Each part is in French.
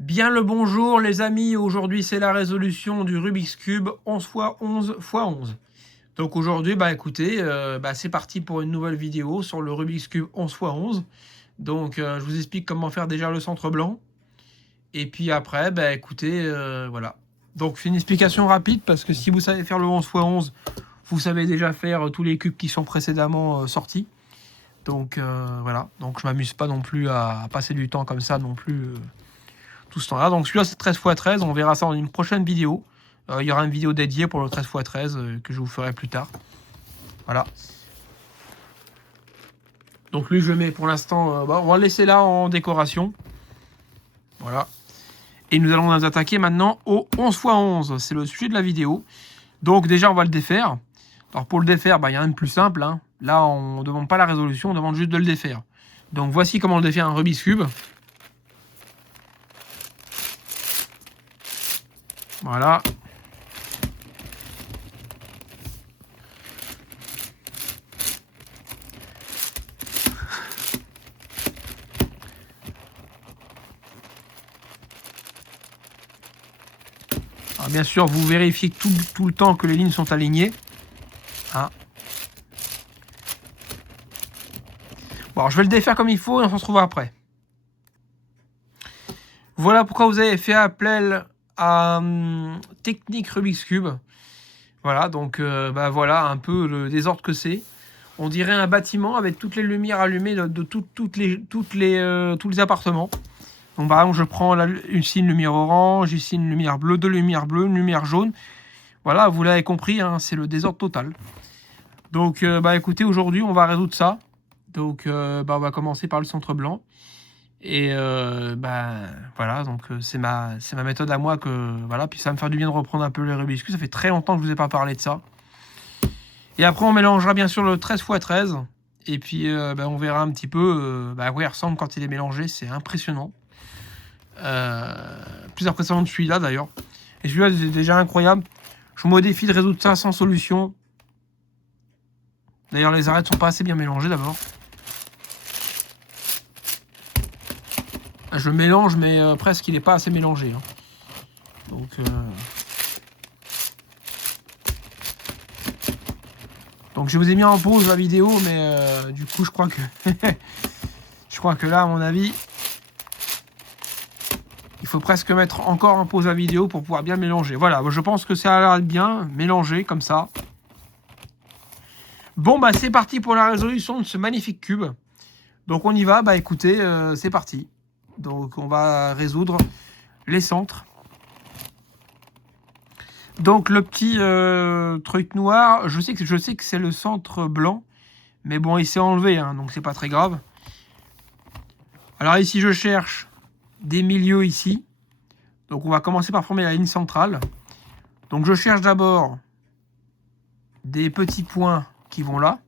Bien le bonjour les amis, aujourd'hui c'est la résolution du Rubik's Cube 11 x 11 x 11. Donc aujourd'hui écoutez, c'est parti pour une nouvelle vidéo sur le Rubik's Cube 11 x 11. Donc je vous explique comment faire déjà le centre blanc. Et puis après écoutez, voilà. Donc c'est une explication rapide parce que si vous savez faire le 11 x 11, vous savez déjà faire tous les cubes qui sont précédemment sortis. Donc voilà, donc je m'amuse pas non plus à passer du temps comme ça non plus. Tout ce temps-là. Donc celui-là c'est 13 x 13, on verra ça dans une prochaine vidéo. Il y aura une vidéo dédiée pour le 13 x 13 que je vous ferai plus tard. Voilà. Donc lui je le mets pour l'instant, on va le laisser là en décoration. Voilà. Et nous allons nous attaquer maintenant au 11 x 11. C'est le sujet de la vidéo. Donc déjà on va le défaire. Alors pour le défaire, il y a rien de plus simple. Hein. Là on ne demande pas la résolution, on demande juste de le défaire. Donc voici comment on le défaire un Rubik's Cube. Voilà. Alors bien sûr, vous vérifiez tout le temps que les lignes sont alignées. Hein. Bon, alors je vais le défaire comme il faut et on se retrouve après. Voilà pourquoi vous avez fait appel à Technique Rubik's Cube. Voilà, donc voilà un peu le désordre que c'est. On dirait un bâtiment avec toutes les lumières allumées de tous les appartements. Donc par exemple, je prends ici une lumière orange, ici une lumière bleue, deux lumières bleues, une lumière jaune. Voilà, vous l'avez compris, hein, c'est le désordre total. Donc écoutez, aujourd'hui on va résoudre ça. Donc on va commencer par le centre blanc. Et voilà, donc c'est ma méthode à moi que voilà, puis ça va me faire du bien de reprendre un peu les Rubik's Cube. Ça fait très longtemps que je vous ai pas parlé de ça. Et après on mélangera bien sûr le 13 x 13. Et puis on verra un petit peu à quoi il ressemble quand il est mélangé. C'est impressionnant. Plus impressionnant que celui-là d'ailleurs. Et celui-là c'est déjà incroyable. Je me défie de résoudre ça sans solution. D'ailleurs les arêtes sont pas assez bien mélangées d'abord. Je mélange, mais presque il n'est pas assez mélangé. Hein. Donc je vous ai mis en pause la vidéo, mais du coup je crois que là à mon avis il faut presque mettre encore en pause la vidéo pour pouvoir bien mélanger. Voilà, je pense que ça a l'air bien mélangé comme ça. Bon c'est parti pour la résolution de ce magnifique cube. Donc on y va, écoutez, c'est parti. Donc on va résoudre les centres. Donc le petit truc noir, je sais que c'est le centre blanc, mais bon il s'est enlevé, hein, donc c'est pas très grave. Alors ici je cherche des milieux ici, donc on va commencer par former la ligne centrale. Donc je cherche d'abord des petits points qui vont là.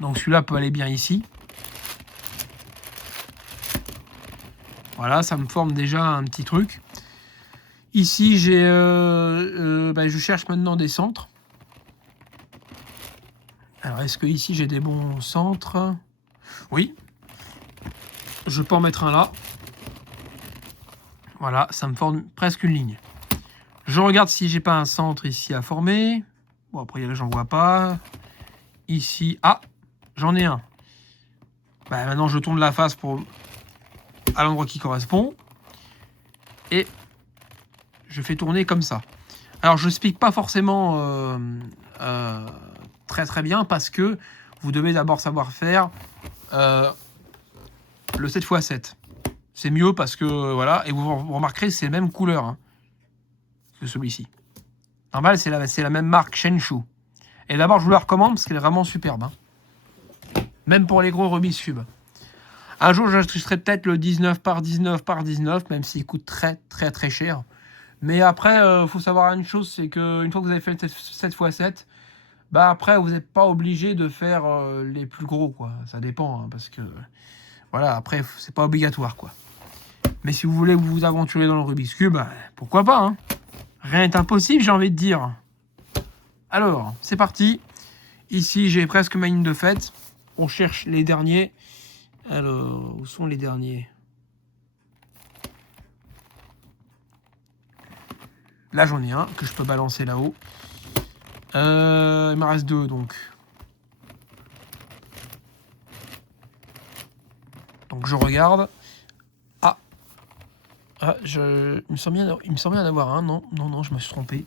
Donc celui-là peut aller bien ici. Voilà, ça me forme déjà un petit truc. Ici, j'ai, je cherche maintenant des centres. Alors, est-ce que ici j'ai des bons centres? Oui. Je peux en mettre un là. Voilà, ça me forme presque une ligne. Je regarde si j'ai pas un centre ici à former. Bon, après, j'en vois pas. Ici, j'en ai un. Maintenant, je tourne la face à l'endroit qui correspond. Et je fais tourner comme ça. Alors, je n'explique pas forcément très bien parce que vous devez d'abord savoir faire le 7 x 7. C'est mieux parce que voilà, et vous remarquerez c'est les mêmes couleurs hein, que celui-ci. Normal, c'est la même marque Shenshu. Et d'abord, je vous la recommande parce qu'elle est vraiment superbe. Hein. Même pour les gros Rubik's Cube. Un jour, j'achèterai peut-être le 19 par 19 par 19, même s'il coûte très cher. Mais après, faut savoir une chose, c'est qu'une fois que vous avez fait le 7 x 7, après, vous n'êtes pas obligé de faire les plus gros, quoi. Ça dépend, hein, parce que voilà, après, c'est pas obligatoire, quoi. Mais si vous voulez vous aventurer dans le Rubik's Cube, pourquoi pas, hein. Rien n'est impossible, j'ai envie de dire. Alors, c'est parti. Ici, j'ai presque ma ligne de fête. On cherche les derniers. Alors, où sont les derniers? Là, j'en ai un que je peux balancer là-haut. Il me reste 2, donc. Donc, je regarde. Il me semble bien en avoir un. Non, je me suis trompé.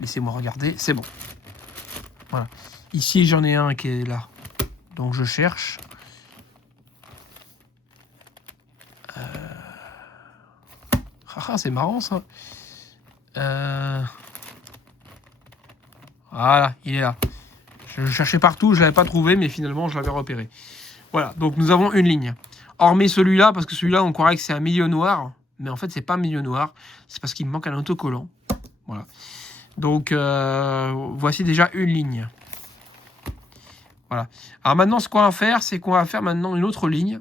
Laissez-moi regarder. C'est bon. Voilà. Ici, j'en ai un qui est là. Donc, je cherche. C'est marrant, ça. Voilà, il est là. Je cherchais partout, je l'avais pas trouvé, mais finalement, je l'avais repéré. Voilà, donc nous avons une ligne. Hormis celui-là, parce que celui-là, on croirait que c'est un milieu noir. Mais en fait, c'est pas un milieu noir. C'est parce qu'il me manque un autocollant. Voilà. Donc, voici déjà une ligne. Voilà. Alors maintenant, ce qu'on va faire, c'est qu'on va faire maintenant une autre ligne.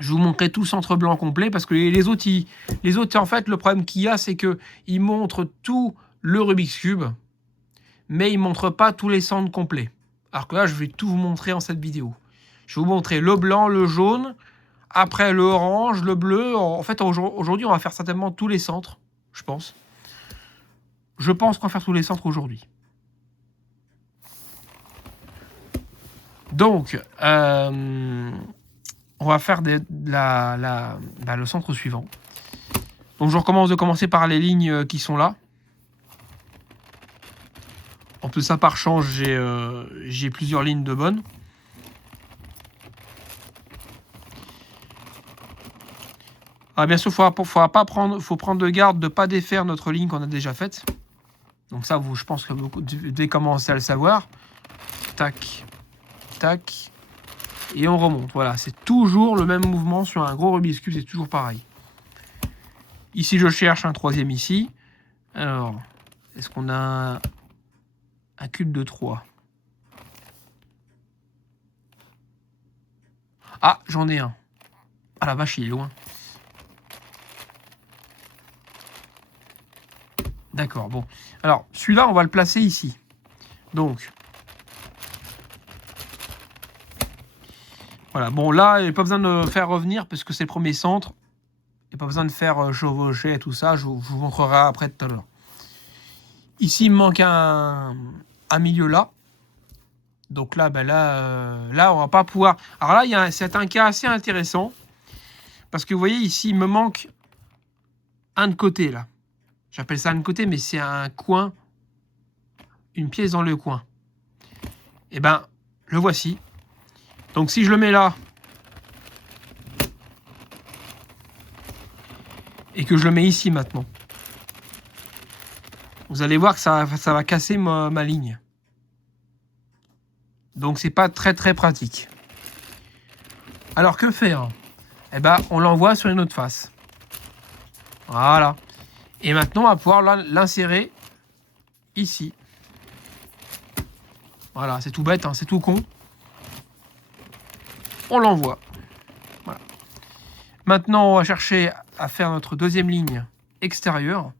Je vous montrerai tout centre blanc complet, parce que les autres, en fait, le problème qu'il y a, c'est qu'ils montrent tout le Rubik's Cube, mais ils ne montrent pas tous les centres complets. Alors que là, je vais tout vous montrer en cette vidéo. Je vais vous montrer le blanc, le jaune, après le orange, le bleu. En fait, aujourd'hui, on va faire certainement tous les centres, je pense. Je pense qu'on va faire tous les centres aujourd'hui. Donc, on va faire le centre suivant. Donc, je recommence de commencer par les lignes qui sont là. En plus, ça par chance, j'ai plusieurs lignes de bonnes. Ah, bien sûr, faut prendre de garde de ne pas défaire notre ligne qu'on a déjà faite. Donc ça, je pense que vous devez commencer à le savoir. Tac, tac. Et on remonte. Voilà, c'est toujours le même mouvement sur un gros Rubik's Cube, c'est toujours pareil. Ici, je cherche un troisième ici. Alors, est-ce qu'on a un cube de 3? Ah, j'en ai un. Ah la vache, il est loin. D'accord, bon. Alors, celui-là, on va le placer ici. Donc, voilà. Bon, là, il n'y a pas besoin de faire revenir parce que c'est le premier centre. Il n'y a pas besoin de faire chevaucher et tout ça. Je vous montrerai après tout à l'heure. Ici, il me manque un milieu là. Donc là, là, on va pas pouvoir... Alors là, c'est un cas assez intéressant. Parce que vous voyez, ici, il me manque un de côté, là. J'appelle ça un de côté, mais c'est un coin. Une pièce dans le coin. Et ben, le voici. Donc si je le mets là, et que je le mets ici maintenant, vous allez voir que ça va casser ma ligne. Donc c'est pas très pratique. Alors que faire? Eh ben, on l'envoie sur une autre face. Voilà. Et maintenant, on va pouvoir l'insérer ici. Voilà, c'est tout bête, hein, c'est tout con. On l'envoie. Voilà. Maintenant, on va chercher à faire notre deuxième ligne extérieure.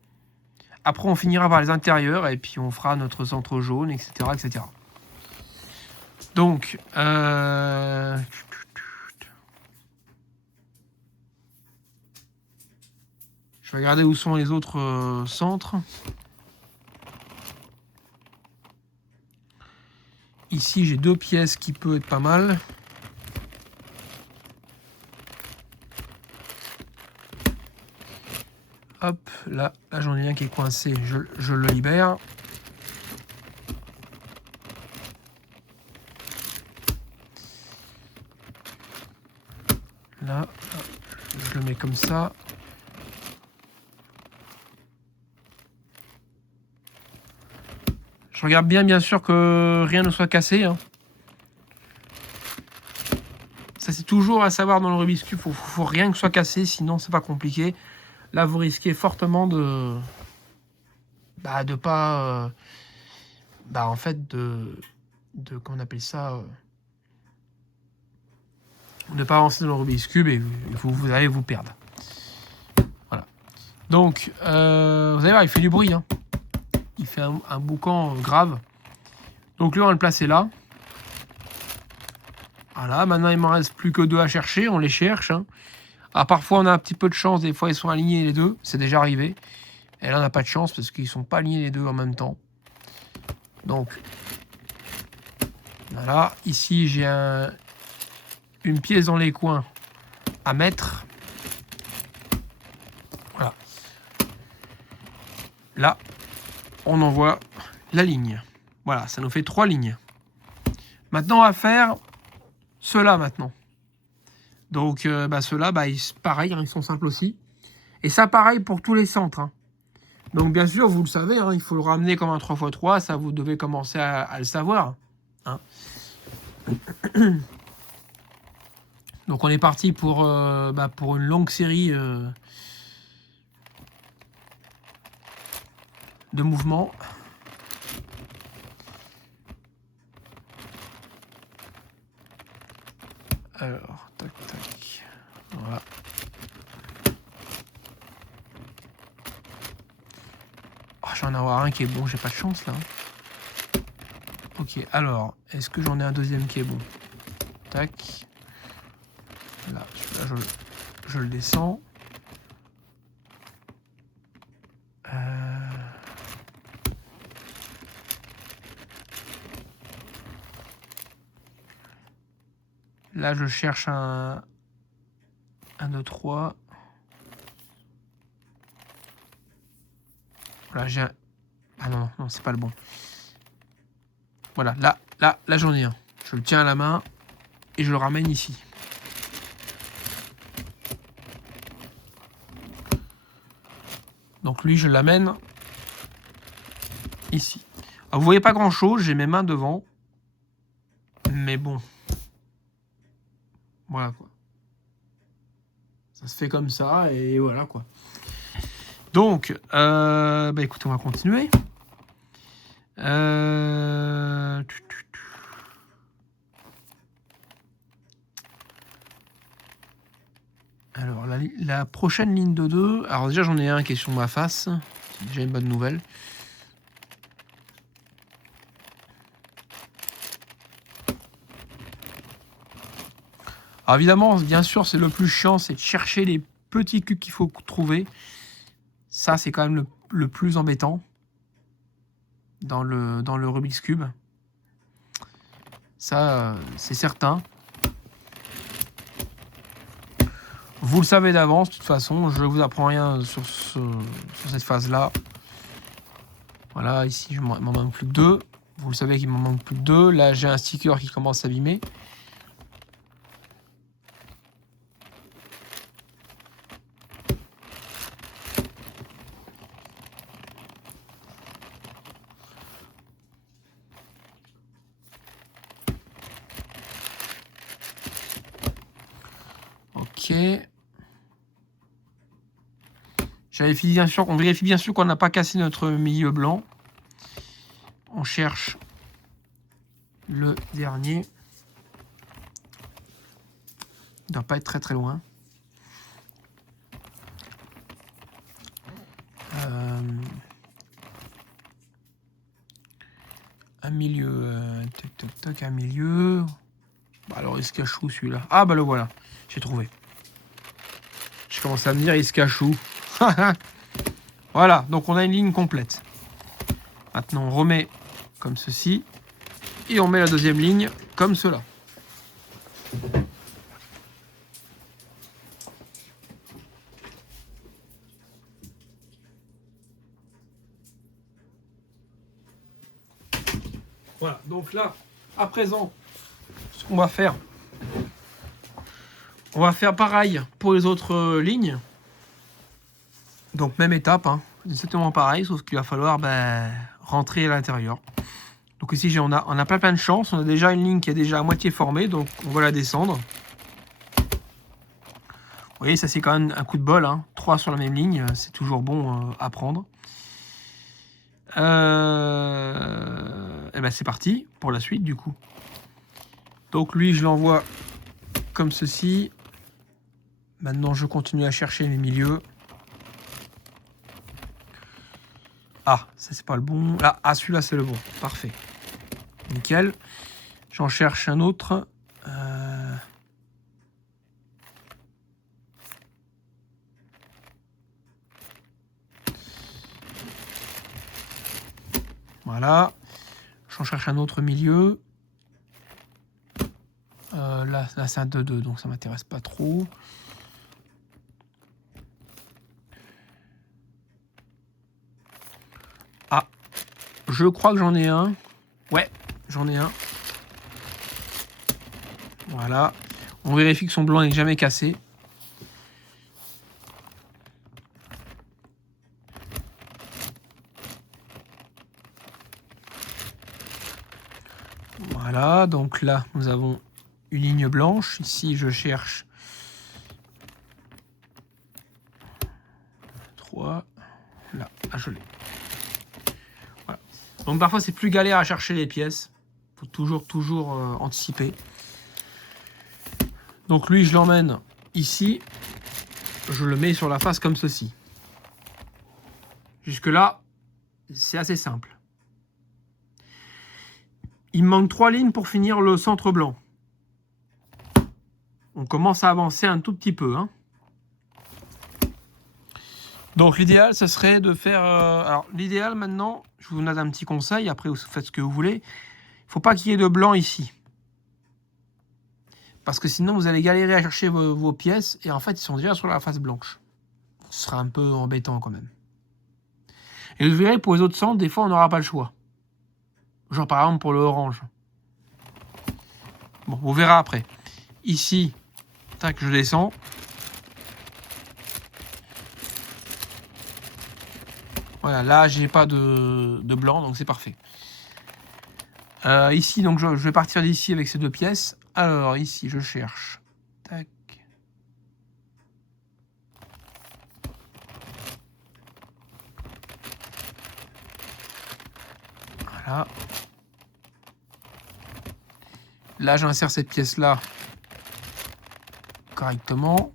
Après, on finira par les intérieurs et puis on fera notre centre jaune, etc. etc. Donc, je vais regarder où sont les autres centres. Ici, j'ai 2 pièces qui peuvent être pas mal. Hop, là j'en ai un qui est coincé, je le libère. Là, je le mets comme ça. Je regarde bien sûr que rien ne soit cassé. Hein. Ça c'est toujours à savoir dans le Rubik's Cube, faut rien que soit cassé, sinon c'est pas compliqué. Là vous risquez fortement de pas en fait de comment on appelle ça, de pas avancer dans le Rubik's Cube et vous allez vous perdre. Voilà. Donc vous allez voir, il fait du bruit. Hein. Il fait un boucan grave. Donc lui on va le placer là. Voilà, maintenant il m'en reste plus que 2 à chercher, on les cherche. Hein. Alors parfois on a un petit peu de chance, des fois ils sont alignés les deux, c'est déjà arrivé. Et là on n'a pas de chance parce qu'ils sont pas alignés les deux en même temps. Donc voilà, ici j'ai une pièce dans les coins à mettre. Voilà. Là, on envoie la ligne. Voilà, ça nous fait 3 lignes. Maintenant, on va faire ceux-là maintenant. Donc, ceux-là, pareil, hein, ils sont simples aussi. Et ça, pareil pour tous les centres. Hein. Donc, bien sûr, vous le savez, hein, il faut le ramener comme un 3x3. Ça, vous devez commencer à le savoir. Hein. Donc, on est parti pour une longue série de mouvements. Alors, tac, tac. Voilà. Oh, j'en ai avoir un qui est bon, j'ai pas de chance là. Ok, alors, est-ce que j'en ai un deuxième qui est bon? Tac. Là, je le descends. Là, je cherche un 2, 3. Voilà, j'ai un... Ah non, non, c'est pas le bon. Voilà, là j'en ai un. Je le tiens à la main et je le ramène ici. Donc lui, je l'amène ici. Alors, vous voyez pas grand-chose, j'ai mes mains devant. Mais bon. Voilà, quoi. Ça se fait comme ça, et voilà, quoi. Donc, écoutez, on va continuer. Alors, la prochaine ligne de 2... Alors déjà, j'en ai un qui est sur ma face. C'est déjà une bonne nouvelle. Alors évidemment, bien sûr, c'est le plus chiant, c'est de chercher les petits cubes qu'il faut trouver. Ça, c'est quand même le plus embêtant dans le Rubik's Cube. Ça, c'est certain. Vous le savez d'avance, de toute façon, je ne vous apprends rien sur cette phase-là. Voilà, ici, il m'en manque plus que 2. Vous le savez qu'il m'en manque plus que 2. Là, j'ai un sticker qui commence à s'abîmer. Ok. On vérifie bien sûr qu'on n'a pas cassé notre milieu blanc. On cherche le dernier. Il ne doit pas être très très loin. Un milieu. Tac tac tac, un milieu. Bah alors il se cache où celui-là? Ah bah le voilà, j'ai trouvé. Je commence à me dire il se cache où. Voilà, donc on a une ligne complète. Maintenant on remet comme ceci. Et on met la deuxième ligne comme cela. Voilà, donc là, à présent, ce qu'on va faire, on va faire pareil pour les autres lignes. Donc même étape, hein, exactement pareil, sauf qu'il va falloir rentrer à l'intérieur. Donc ici, on a plein de chance. On a déjà une ligne qui est déjà à moitié formée, donc on va la descendre. Vous voyez, ça c'est quand même un coup de bol. Hein. 3 sur la même ligne, c'est toujours bon à prendre. Et ben c'est parti pour la suite du coup. Donc lui, je l'envoie comme ceci. Maintenant, je continue à chercher les milieux. Ah, ça c'est pas le bon. Là, ah, celui-là c'est le bon. Parfait. Nickel. J'en cherche un autre. Voilà. J'en cherche un autre milieu. Là c'est un 2-2, donc ça m'intéresse pas trop. Ah, je crois que j'en ai un. Ouais, j'en ai un. Voilà. On vérifie que son blanc n'est jamais cassé. Voilà, donc là, nous avons une ligne blanche. Ici, je cherche 3. Là, je l'ai. Voilà. Donc parfois, c'est plus galère à chercher les pièces. Il faut toujours anticiper. Donc lui, je l'emmène ici. Je le mets sur la face comme ceci. Jusque-là, c'est assez simple. Il me manque 3 lignes pour finir le centre blanc. On commence à avancer un tout petit peu. Hein. Donc l'idéal, ce serait de faire... alors l'idéal maintenant, je vous donne un petit conseil, après vous faites ce que vous voulez. Il ne faut pas qu'il y ait de blanc ici. Parce que sinon, vous allez galérer à chercher vos pièces et en fait, ils sont déjà sur la face blanche. Ce sera un peu embêtant quand même. Et vous verrez, pour les autres centres, des fois, on n'aura pas le choix. Genre par exemple pour le orange. Bon, on verra après. Ici, tac, je descends. Voilà, là, j'ai pas de blanc, donc c'est parfait. Ici, donc je vais partir d'ici avec ces 2 pièces. Alors, ici, je cherche. Tac. Voilà. Là, j'insère cette pièce-là correctement.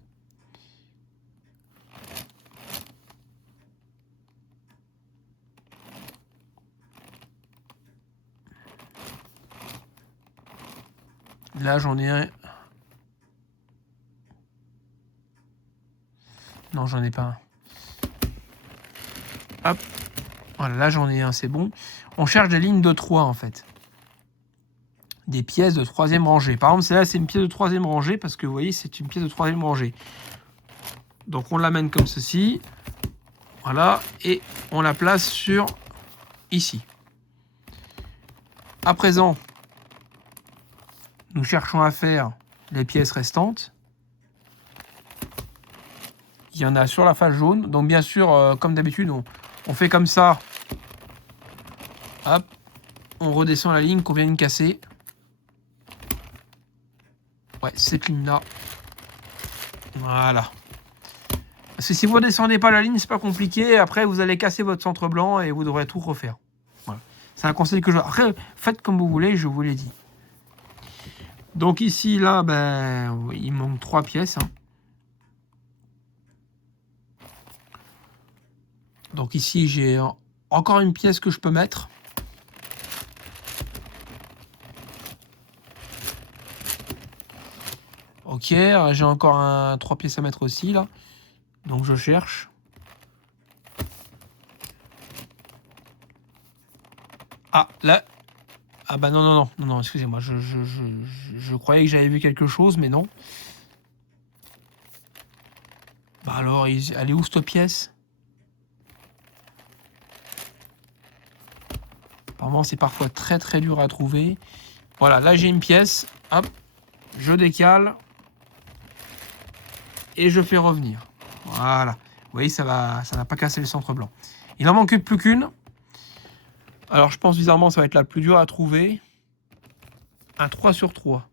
Là, j'en ai un. Non, j'en ai pas un. Hop. Voilà, là, j'en ai un, c'est bon. On cherche des lignes de 3, en fait. Des pièces de 3e rangée. Par exemple, celle-là, c'est une pièce de 3e rangée, parce que vous voyez, c'est une pièce de 3e rangée. Donc, on l'amène comme ceci. Voilà. Et on la place sur ici. À présent, nous cherchons à faire les pièces restantes. Il y en a sur la face jaune. Donc bien sûr, comme d'habitude, on fait comme ça. Hop. On redescend la ligne qu'on vient de casser. Ouais, cette ligne-là. Voilà. Parce que si vous ne descendez pas la ligne, c'est pas compliqué. Après, vous allez casser votre centre blanc et vous devrez tout refaire. Voilà. C'est un conseil que je... Après, faites comme vous voulez, je vous l'ai dit. Donc ici, là, ben, il manque 3 pièces. Hein. Donc ici, j'ai encore une pièce que je peux mettre. Ok, j'ai encore 3 pièces à mettre aussi, là. Donc je cherche. Ah, là... Ah bah non, excusez-moi, je croyais que j'avais vu quelque chose, mais non. Bah alors, elle est où cette pièce? Apparemment, c'est parfois très dur à trouver. Voilà, là j'ai une pièce. Hop, je décale. Et je fais revenir. Voilà. Vous voyez, ça n'a pas cassé le centre blanc. Il en manque plus qu'une. Alors, je pense bizarrement, ça va être la plus dure à trouver. Un 3 sur 3.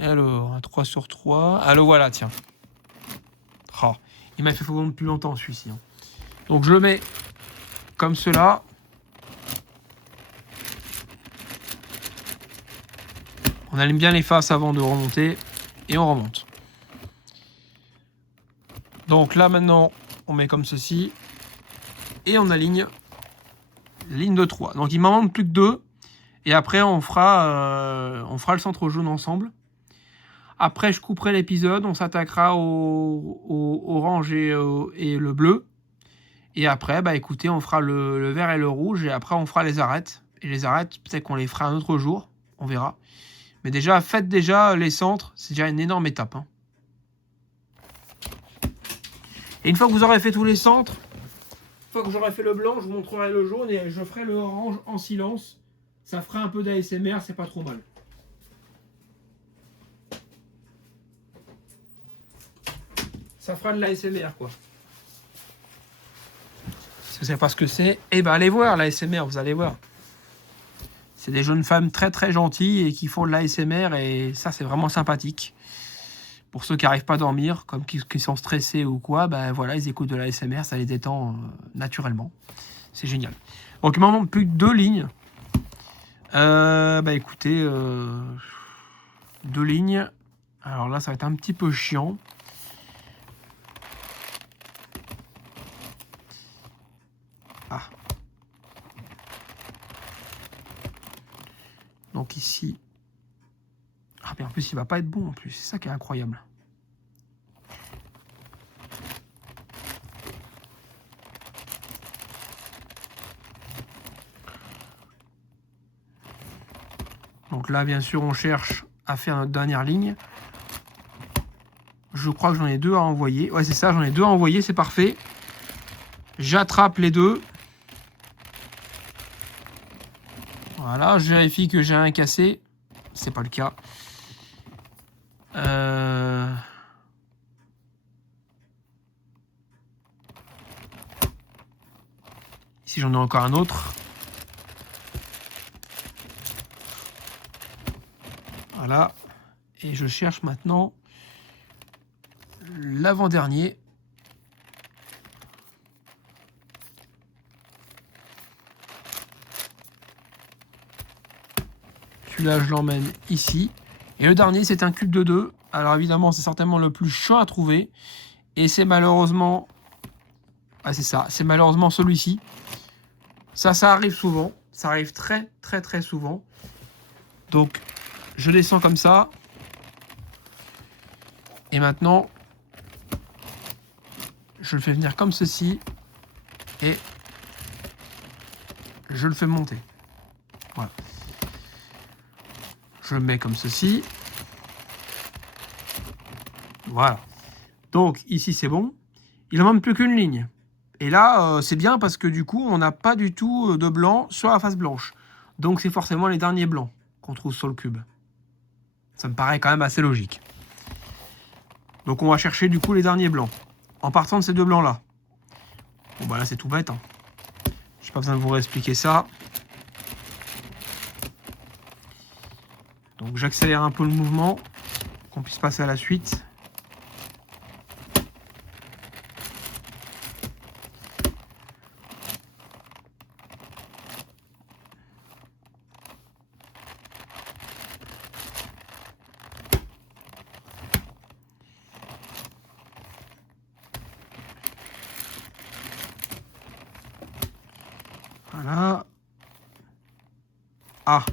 Alors, un 3 sur 3. Ah, le voilà, tiens. Oh, il m'a fait fondre plus longtemps, celui-ci. Hein. Donc, je le mets comme cela. On aligne bien les faces avant de remonter. Et on remonte. Donc là, maintenant, on met comme ceci. Et on aligne ligne de 3. Donc, il m'en manque plus que 2. Et après, on fera le centre jaune ensemble. Après, je couperai l'épisode. On s'attaquera au orange et le bleu. Et après, bah écoutez, on fera le vert et le rouge, et après on fera les arêtes. Et les arêtes, peut-être qu'on les fera un autre jour, on verra. Mais déjà, faites déjà les centres, c'est déjà une énorme étape. Hein. Et une fois que vous aurez fait tous les centres, une fois que j'aurai fait le blanc, je vous montrerai le jaune et je ferai le orange en silence. Ça fera un peu d'ASMR, c'est pas trop mal. Ça fera de l'ASMR quoi. Si vous savez pas ce que c'est, eh ben allez voir l'ASMR, vous allez voir. C'est des jeunes femmes très très gentilles et qui font de l'ASMR et ça c'est vraiment sympathique. Pour ceux qui n'arrivent pas à dormir, comme qui sont stressés ou quoi, ben voilà, ils écoutent de l'ASMR, ça les détend naturellement. C'est génial. Donc il m'en manque plus que 2 lignes. Bah écoutez, 2 lignes. Alors là, ça va être un petit peu chiant. Ah. Donc ici. Ah mais en plus, il va pas être bon en plus. C'est ça qui est incroyable. Donc là, bien sûr, on cherche à faire notre dernière ligne. Je crois que j'en ai 2 à envoyer. Ouais, c'est ça, j'en ai 2 à envoyer, c'est parfait. J'attrape les 2. Voilà, je vérifie que j'ai un cassé. C'est pas le cas. Ici, j'en ai encore un autre. Voilà. Et je cherche maintenant l'avant-dernier. Celui-là, je l'emmène ici. Et le dernier, c'est un cube de 2. Alors évidemment, c'est certainement le plus chiant à trouver. Et c'est malheureusement... Ah, c'est ça. C'est malheureusement celui-ci. Ça arrive souvent. Ça arrive très, très, très souvent. Donc, je descends comme ça. Et maintenant, je le fais venir comme ceci. Et je le fais monter. Voilà. Je le mets comme ceci. Voilà. Donc, ici, c'est bon. Il ne manque plus qu'une ligne. Et là, c'est bien parce que du coup, on n'a pas du tout de blanc sur la face blanche. Donc, c'est forcément les derniers blancs qu'on trouve sur le cube. Ça me paraît quand même assez logique. Donc, on va chercher du coup les derniers blancs. En partant de ces 2 blancs-là. Bon, bah là, c'est tout bête. Hein. Je n'ai pas besoin de vous réexpliquer ça. Donc, j'accélère un peu le mouvement. Qu'on puisse passer à la suite. Voilà. Ah,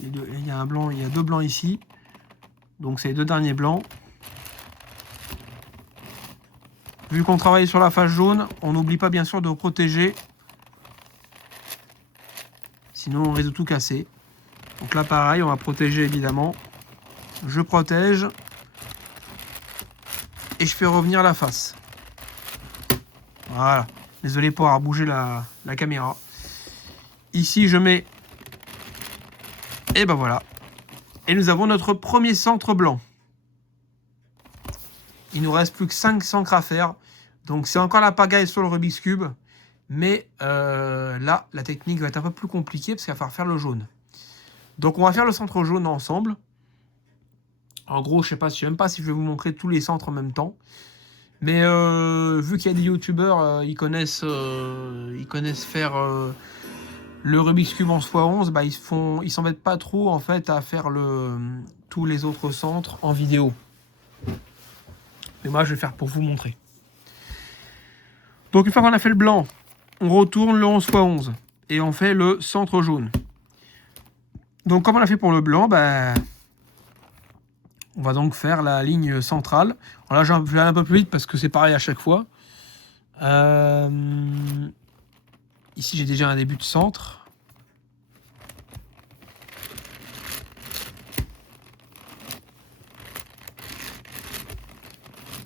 il y a un blanc, il y a 2 blancs ici. Donc c'est les 2 derniers blancs. Vu qu'on travaille sur la face jaune, on n'oublie pas bien sûr de protéger. Sinon on risque de tout casser. Donc là pareil, on va protéger évidemment. Je protège. Et je fais revenir la face. Voilà. Désolé pour avoir bougé la caméra. Ici je mets... Et ben voilà. Et nous avons notre premier centre blanc. Il nous reste plus que 5 centres à faire. Donc c'est encore la pagaille sur le Rubik's Cube. Mais là, la technique va être un peu plus compliquée parce qu'il va falloir faire le jaune. Donc on va faire le centre jaune ensemble. En gros, je sais même pas si je vais vous montrer tous les centres en même temps. Mais vu qu'il y a des youtubeurs, ils connaissent faire le Rubik's Cube en x11, bah, ils s'embêtent pas trop en fait à faire tous les autres centres en vidéo. Mais moi, je vais faire pour vous montrer. Donc une fois qu'on a fait le blanc, on retourne le 11x11 et on fait le centre jaune. Donc comme on a fait pour le blanc, bah, on va donc faire la ligne centrale. Alors là, je vais aller un peu plus vite parce que c'est pareil à chaque fois. Ici, j'ai déjà un début de centre.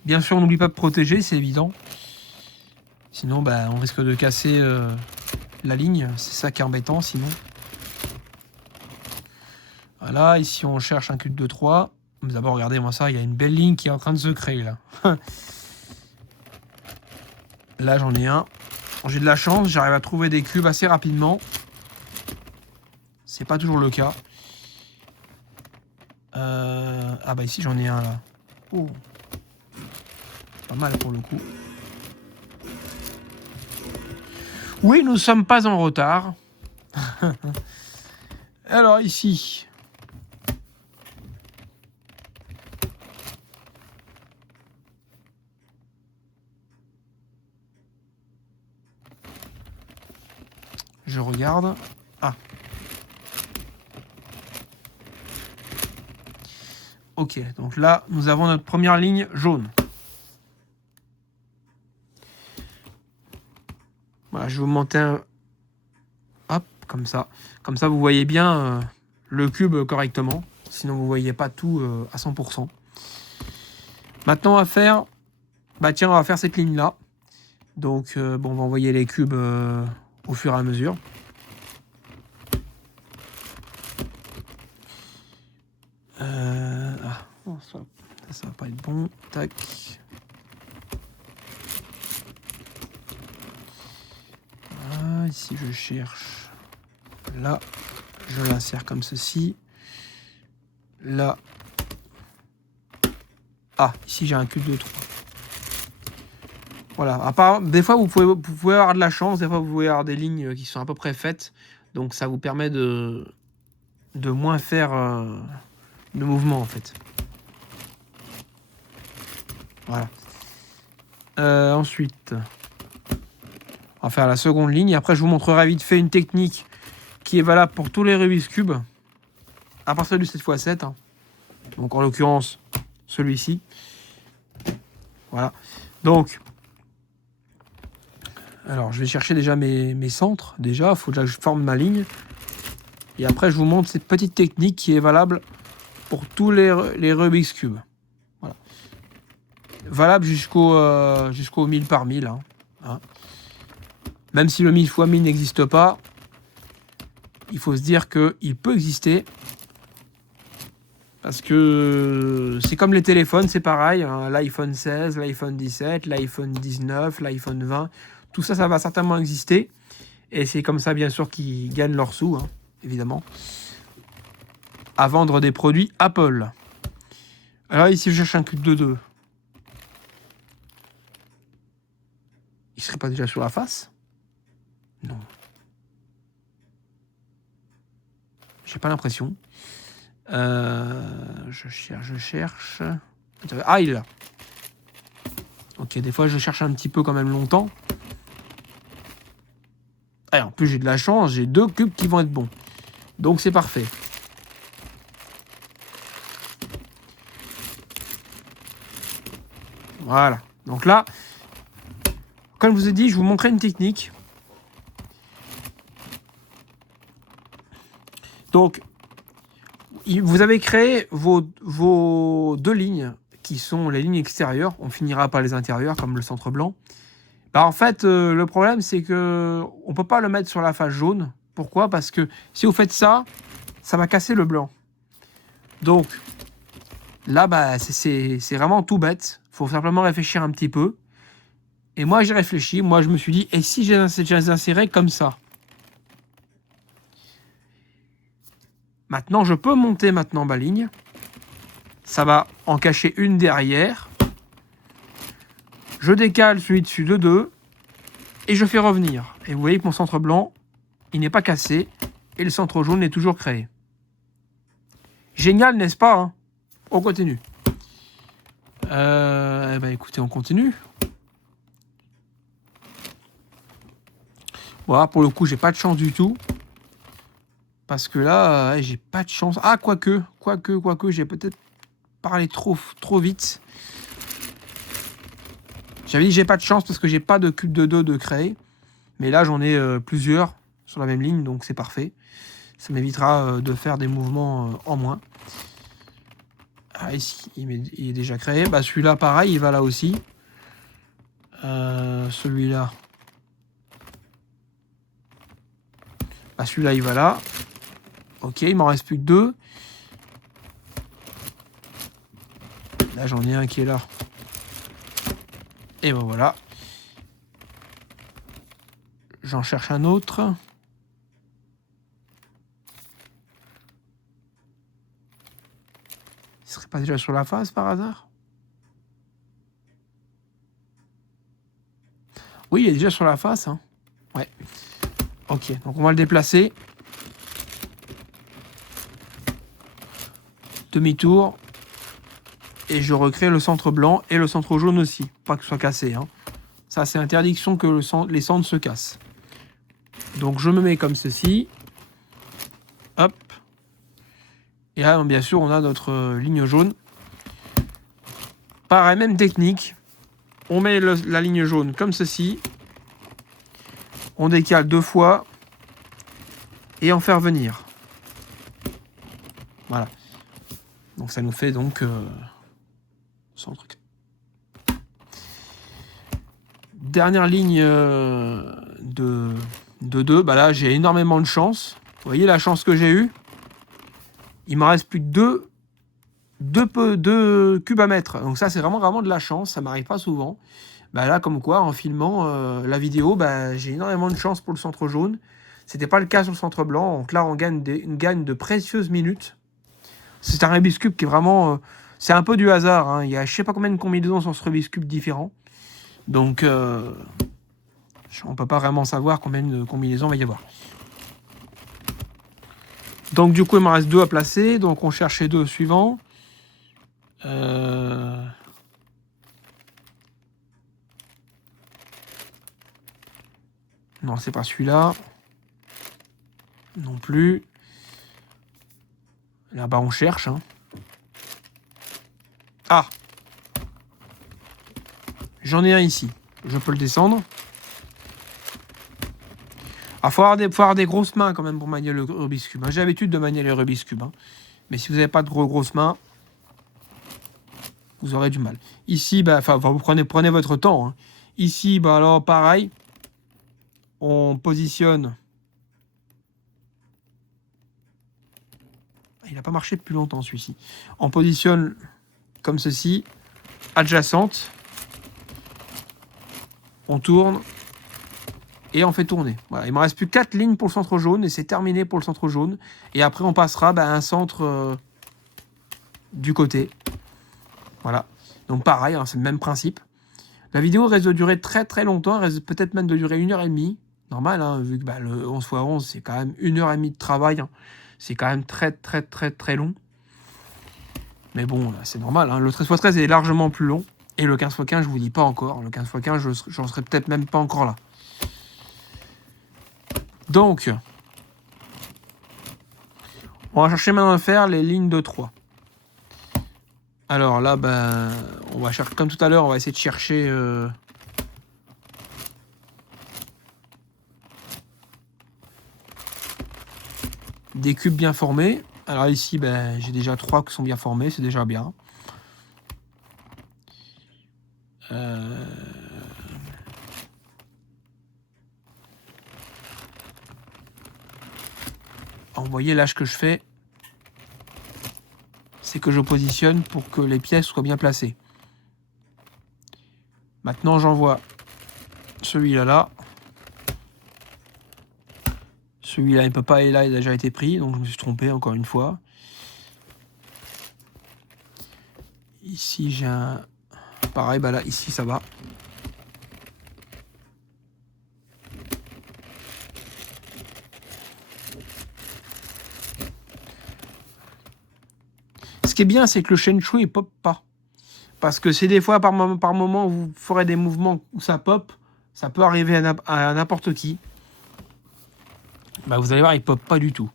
Bien sûr, on n'oublie pas de protéger, c'est évident. Sinon, bah, on risque de casser la ligne. C'est ça qui est embêtant, sinon. Voilà, ici, on cherche un cube de 3. D'abord, regardez-moi ça, il y a une belle ligne qui est en train de se créer, là. Là, j'en ai un. J'ai de la chance, j'arrive à trouver des cubes assez rapidement. C'est pas toujours le cas. Ah bah ici, j'en ai un, là. Oh. Pas mal, pour le coup. Oui, nous ne sommes pas en retard. Alors, ici... Je regarde. Ah. Ok, donc là, nous avons notre première ligne jaune. Voilà, je vais vous monter un... Hop, comme ça. Comme ça, vous voyez bien le cube correctement. Sinon, vous ne voyez pas tout à 100%. Maintenant, on va faire... Bah tiens, on va faire cette ligne-là. Donc, bon, on va envoyer les cubes au fur et à mesure. Oh, ça va pas être bon. Tac. Ah, ici, je cherche. Là, je l'insère comme ceci. Là. Ah, ici, j'ai un cube de 3. Voilà. À part, des fois, vous pouvez avoir de la chance. Des fois, vous pouvez avoir des lignes qui sont à peu près faites. Donc, ça vous permet de moins faire de mouvement, en fait. Voilà. Ensuite, on va faire la seconde ligne. Après, je vous montrerai vite fait une technique qui est valable pour tous les Rubik's Cube. À partir du 7x7. Hein. Donc, en l'occurrence, celui-ci. Voilà. Donc, alors, je vais chercher déjà mes centres. Déjà, il faut déjà que je forme ma ligne. Et après, je vous montre cette petite technique qui est valable pour tous les Rubik's Cube. Voilà. Valable jusqu'au 1000 par 1000. Hein. Même si le 1000 x 1000 n'existe pas, il faut se dire qu'il peut exister. Parce que c'est comme les téléphones, c'est pareil. Hein. L'iPhone 16, l'iPhone 17, l'iPhone 19, l'iPhone 20. Tout ça, ça va certainement exister. Et c'est comme ça, bien sûr, qu'ils gagnent leurs sous, hein, évidemment. À vendre des produits Apple. Alors ici, je cherche un cube de 2. Il serait pas déjà sur la face? Non. J'ai pas l'impression. Je cherche. Ah, il est là. Ok, des fois, je cherche un petit peu quand même longtemps. Et en plus, j'ai de la chance. J'ai 2 cubes qui vont être bons. Donc, c'est parfait. Voilà. Donc là, comme je vous ai dit, je vous montrerai une technique. Donc, vous avez créé vos 2 lignes, qui sont les lignes extérieures. On finira par les intérieures, comme le centre blanc. Bah, en fait, le problème, c'est que on ne peut pas le mettre sur la face jaune. Pourquoi? Parce que si vous faites ça, ça va casser le blanc. Donc, là, bah, c'est vraiment tout bête. Il faut simplement réfléchir un petit peu. Et moi, j'ai réfléchi. Moi, je me suis dit, et si je les insérais comme ça? Maintenant, je peux monter maintenant ma ligne. Ça va en cacher une derrière. Je décale celui dessus de 2. Et je fais revenir. Et vous voyez que mon centre blanc, il n'est pas cassé. Et le centre jaune est toujours créé. Génial, n'est-ce pas, hein? On continue. Eh ben, écoutez, on continue. Voilà, pour le coup, j'ai pas de chance du tout. Parce que là, j'ai pas de chance. Ah, quoique, j'ai peut-être parlé trop vite. J'avais dit j'ai pas de chance parce que j'ai pas de cube de 2 de créer. Mais là, j'en ai plusieurs sur la même ligne, donc c'est parfait. Ça m'évitera de faire des mouvements en moins. Ah, ici, il est déjà créé. Bah, celui-là, pareil, il va là aussi. Celui-là. Bah, celui-là, il va là. Ok, il m'en reste plus que 2. Là, j'en ai un qui est là. Et ben voilà. J'en cherche un autre. Il serait pas déjà sur la face par hasard? Oui, il est déjà sur la face. Hein. Ouais. Ok, donc on va le déplacer. Demi-tour. Et je recrée le centre blanc et le centre jaune aussi. Pas que ce soit cassé. Hein. Ça, c'est interdiction que les centres se cassent. Donc je me mets comme ceci. Hop. Et là, bien sûr, on a notre ligne jaune. Pareil, même technique. On met la ligne jaune comme ceci. On décale 2 fois. Et en faire venir. Voilà. Donc ça nous fait donc... centre. Dernière ligne de 2. Bah là, j'ai énormément de chance. Vous voyez la chance que j'ai eue? Il me reste plus que 2 cubes à mettre. Donc ça, c'est vraiment de la chance. Ça m'arrive pas souvent. Bah là, comme quoi, en filmant la vidéo, bah, j'ai énormément de chance pour le centre jaune. C'était pas le cas sur le centre blanc. Donc là, on gagne de précieuses minutes. C'est un Rubik's Cube qui est vraiment... c'est un peu du hasard. Hein. Il y a je sais pas combien de combinaisons sur ce Rubik's Cube différents. Donc, on peut pas vraiment savoir combien de combinaisons il va y avoir. Donc, du coup, il me reste 2 à placer. Donc, on cherche les 2 suivants. Non, c'est pas celui-là. Non plus. Là-bas, on cherche. Hein. Ah! J'en ai un ici. Je peux le descendre. Ah, faut avoir des grosses mains quand même pour manier le Rubik's Cube. J'ai l'habitude de manier les Rubik's Cube. Hein. Mais si vous n'avez pas de grosses mains, vous aurez du mal. Ici, bah, vous prenez votre temps. Hein. Ici, bah, alors pareil. On positionne. Il n'a pas marché depuis longtemps celui-ci. On positionne comme ceci, adjacente. On tourne. Et on fait tourner. Voilà, il me reste plus 4 lignes pour le centre jaune et c'est terminé pour le centre jaune. Et après, on passera à un centre du côté. Voilà. Donc pareil, hein, c'est le même principe. La vidéo risque de durer très longtemps. Elle risque peut-être même de durer 1h30. Normal, hein, vu que le 11x11, c'est quand même 1h30 de travail. Hein. C'est quand même très long. Mais bon, c'est normal. Hein. Le 13x13 est largement plus long. Et le 15x15, je vous dis pas encore. Le 15x15, j'en serai peut-être même pas encore là. Donc, on va chercher maintenant à faire les lignes de 3. Alors là, ben, on va chercher, comme tout à l'heure, on va essayer de chercher des cubes bien formés. Alors ici, ben, j'ai déjà 3 qui sont bien formés, c'est déjà bien. Vous voyez, là, ce que je fais, c'est que je positionne pour que les pièces soient bien placées. Maintenant, j'envoie celui-là là. Celui-là, il ne peut pas aller là, il a déjà été pris, donc je me suis trompé encore une fois. Ici, j'ai un... Pareil, bah là, ici, ça va. Ce qui est bien, c'est que le Shenchu, il pop pas. Parce que c'est des fois, par moment, vous ferez des mouvements où ça pop. Ça peut arriver à n'importe qui. Bah, vous allez voir, il pop pas du tout.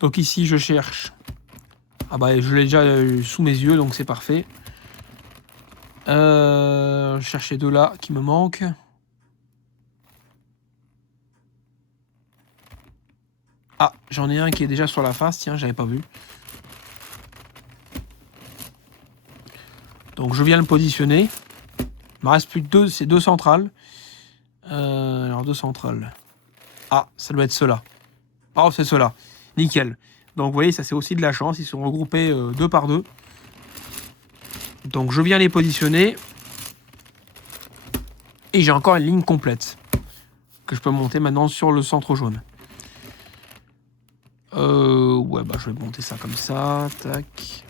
Donc ici, je cherche. Ah bah, je l'ai déjà sous mes yeux, donc c'est parfait. Je cherche les deux là qui me manquent. Ah, j'en ai un qui est déjà sur la face, tiens, j'avais pas vu. Donc je viens le positionner. Il me reste plus que deux, c'est deux centrales. Alors deux centrales. Ah, ça doit être ceux-là. Oh, c'est ceux-là. Nickel. Donc vous voyez, ça c'est aussi de la chance. Ils sont regroupés deux par deux. Donc je viens les positionner. Et j'ai encore une ligne complète. Que je peux monter maintenant sur le centre jaune. Ouais, bah je vais monter ça comme ça. Tac.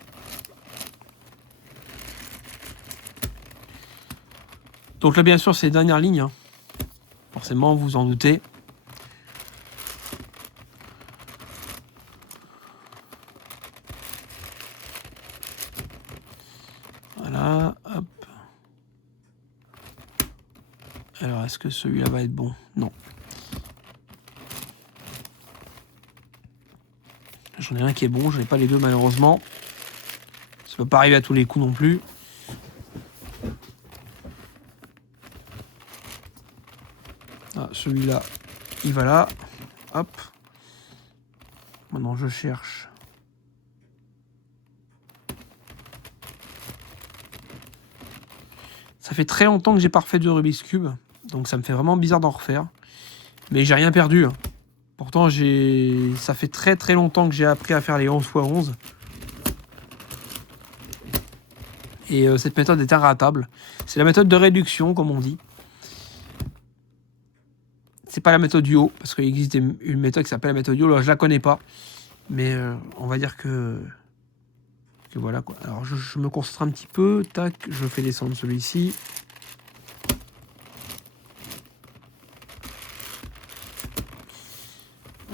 Donc là, bien sûr, c'est les dernières lignes. Hein. Forcément, vous en doutez. Voilà, hop. Alors, est-ce que celui-là va être bon? Non. J'en ai un qui est bon, je n'ai pas les deux malheureusement. Ça peut pas arriver à tous les coups non plus. Ah, celui-là, il va là. Hop. Maintenant, je cherche. Ça fait très longtemps que j'ai pas refait de Rubik's Cube. Donc ça me fait vraiment bizarre d'en refaire. Mais j'ai rien perdu. Hein. Pourtant, ça fait très très longtemps que j'ai appris à faire les 11×11. Et cette méthode est inratable. C'est la méthode de réduction, comme on dit. C'est pas la méthode YO, parce qu'il existe une méthode qui s'appelle la méthode YO. Alors, je la connais pas. Mais on va dire que voilà quoi. Alors je me concentre un petit peu. Tac, je fais descendre celui-ci.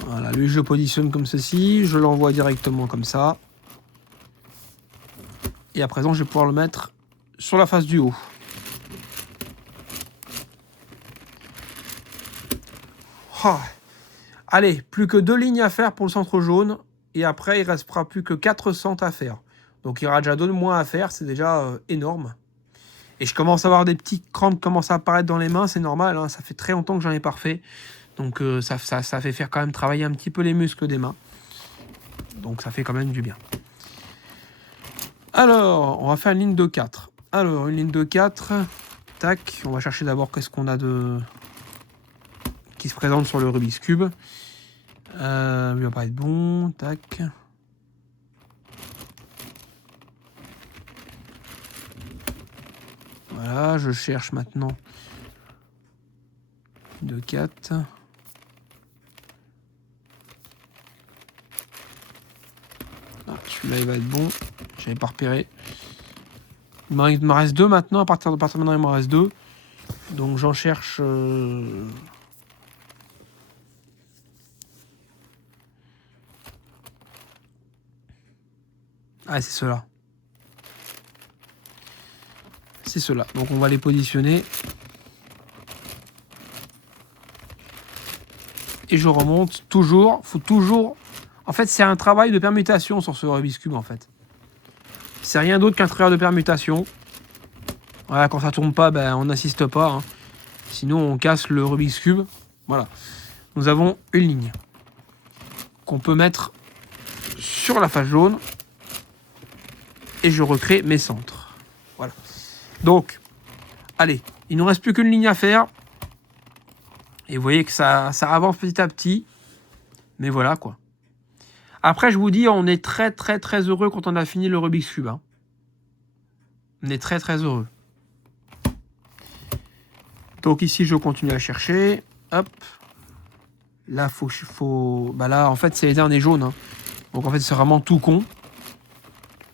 Voilà, lui je le positionne comme ceci. Je l'envoie directement comme ça. Et à présent, je vais pouvoir le mettre sur la face du haut. Oh. Allez, plus que 2 lignes à faire pour le centre jaune. Et après, il ne restera plus que 4 centres à faire. Donc il y aura déjà 2 de moins à faire. C'est déjà énorme. Et je commence à avoir des petits crampes qui commencent à apparaître dans les mains. C'est normal, hein, ça fait très longtemps que j'en ai pas refait. Donc ça fait faire quand même travailler un petit peu les muscles des mains. Donc ça fait quand même du bien. Alors, on va faire une ligne de 4. Alors, une ligne de 4. Tac, on va chercher d'abord qu'est-ce qu'on a de... qui se présente sur le Rubik's Cube. Il va pas être bon. Tac. Voilà, je cherche maintenant. De 4. Ah, celui-là, il va être bon. J'avais pas repéré. Il me reste 2 maintenant. À partir de maintenant, il me reste 2. Donc, j'en cherche... Ah, c'est ceux-là. C'est ceux-là. Donc, on va les positionner. Et je remonte toujours. Faut toujours... En fait, c'est un travail de permutation sur ce Rubik's Cube, en fait. C'est rien d'autre qu'un travail de permutation. Voilà, quand ça tourne pas, ben, on n'assiste pas. Hein. Sinon, on casse le Rubik's Cube. Voilà. Nous avons une ligne qu'on peut mettre sur la face jaune. Et je recrée mes centres. Voilà. Donc, allez, il ne nous reste plus qu'une ligne à faire. Et vous voyez que ça avance petit à petit. Mais voilà, quoi. Après, je vous dis, on est très, très, très heureux quand on a fini le Rubik's Cube. Hein. On est très, très heureux. Donc ici, je continue à chercher. Hop. Là, bah là, en fait, c'est les derniers jaunes. Hein. Donc, en fait, c'est vraiment tout con.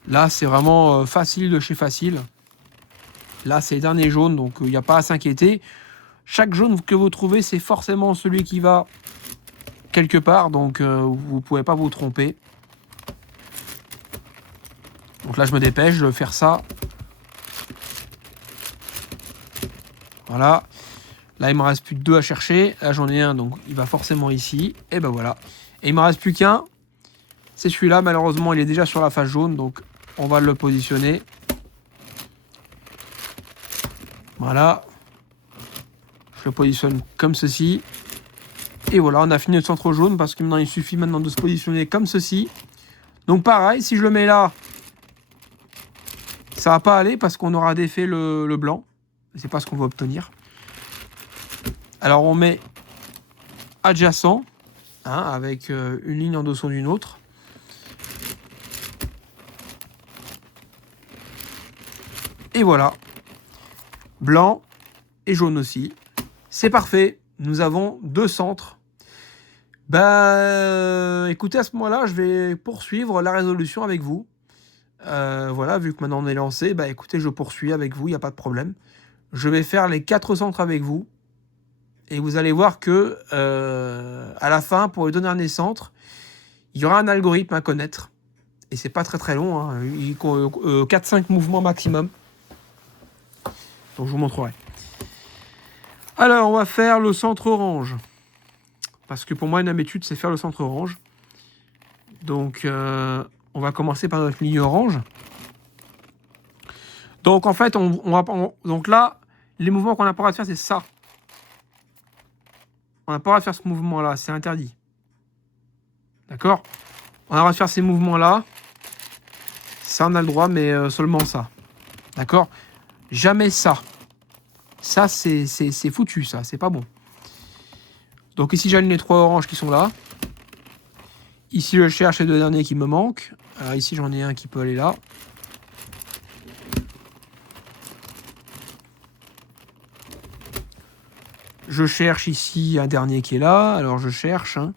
Là, c'est vraiment facile de chez facile. Là, c'est les derniers jaunes, donc il n'y a pas à s'inquiéter. Chaque jaune que vous trouvez, c'est forcément celui qui va quelque part. Donc, vous ne pouvez pas vous tromper. Donc là, je me dépêche de faire ça. Voilà. Là, il me reste plus que 2 à chercher. Là, j'en ai un, donc il va forcément ici. Et ben voilà. Et il me reste plus qu'un. C'est celui-là. Malheureusement, il est déjà sur la face jaune, donc on va le positionner. Voilà. Je le positionne comme ceci. Et voilà, on a fini le centre jaune parce que maintenant il suffit maintenant de se positionner comme ceci. Donc pareil, si je le mets là, ça va pas aller parce qu'on aura défait le blanc. C'est pas ce qu'on va obtenir. Alors on met adjacent, hein, avec une ligne en dessous d'une autre. Et voilà. Blanc et jaune aussi. C'est parfait. Nous avons deux centres. Écoutez, à ce moment-là, je vais poursuivre la résolution avec vous. Voilà, vu que maintenant on est lancé, écoutez, je poursuis avec vous, il n'y a pas de problème. Je vais faire les 4 centres avec vous. Et vous allez voir que à la fin, pour le dernier centre, il y aura un algorithme à connaître. Et c'est pas très très long, hein. 4-5 mouvements maximum. Donc je vous montrerai. Alors, on va faire le centre orange. Parce que pour moi, une habitude, c'est faire le centre orange. Donc, on va commencer par notre ligne orange. Donc, en fait, donc là, les mouvements qu'on n'a pas le droit de faire, c'est ça. On n'a pas le droit de faire ce mouvement-là, c'est interdit. D'accord? On a le droit de faire ces mouvements-là. Ça, on a le droit, mais seulement ça. D'accord? Jamais ça. Ça, c'est foutu, ça. C'est pas bon. Donc ici, j'aligne les 3 oranges qui sont là. Ici, je cherche les 2 derniers qui me manquent. Alors ici, j'en ai un qui peut aller là. Je cherche ici un dernier qui est là. Alors, je cherche. Hein.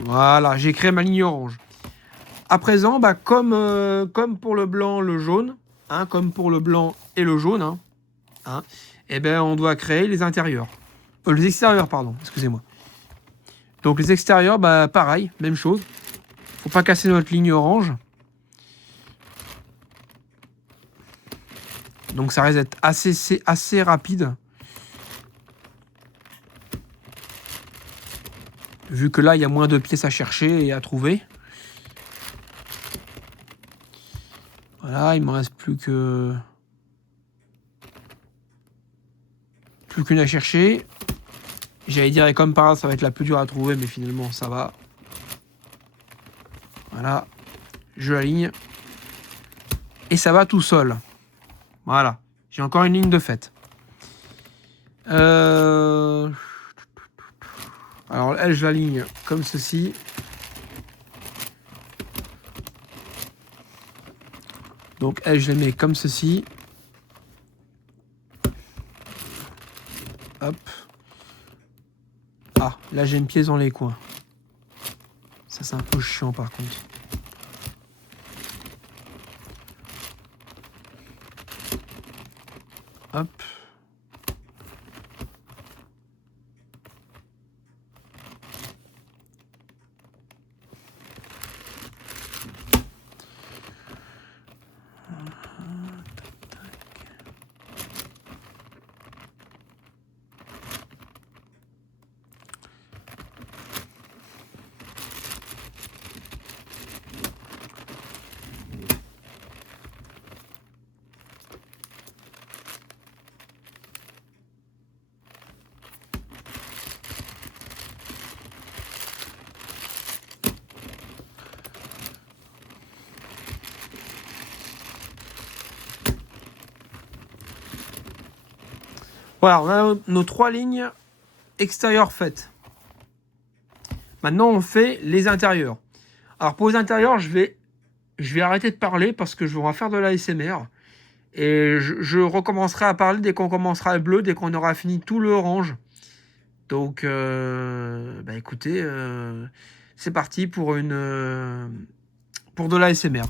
Voilà, j'ai créé ma ligne orange. À présent, comme pour le blanc, le jaune, hein, comme pour le blanc et le jaune, hein, on doit créer les intérieurs. Les extérieurs, pardon, excusez-moi. Donc les extérieurs, pareil, même chose. Faut pas casser notre ligne orange. Donc ça risque d'être assez rapide. Vu que là, il y a moins de pièces à chercher et à trouver. Voilà, il me reste plus qu'une à chercher. J'allais dire, et comme par hasard, ça va être la plus dure à trouver, mais finalement, ça va. Voilà. Je l'aligne. Et ça va tout seul. Voilà. J'ai encore une ligne de fait. Alors, elle, je l'aligne comme ceci. Donc, elle, je les mets comme ceci. Hop. Ah, là, j'ai une pièce dans les coins. Ça, c'est un peu chiant, par contre. Hop. Voilà, on a nos 3 lignes extérieures faites. Maintenant, on fait les intérieurs. Alors, pour les intérieurs, je vais arrêter de parler parce que on va faire de l'ASMR. Et je recommencerai à parler dès qu'on commencera le bleu, dès qu'on aura fini tout le orange. Donc, écoutez, c'est parti pour de l'ASMR.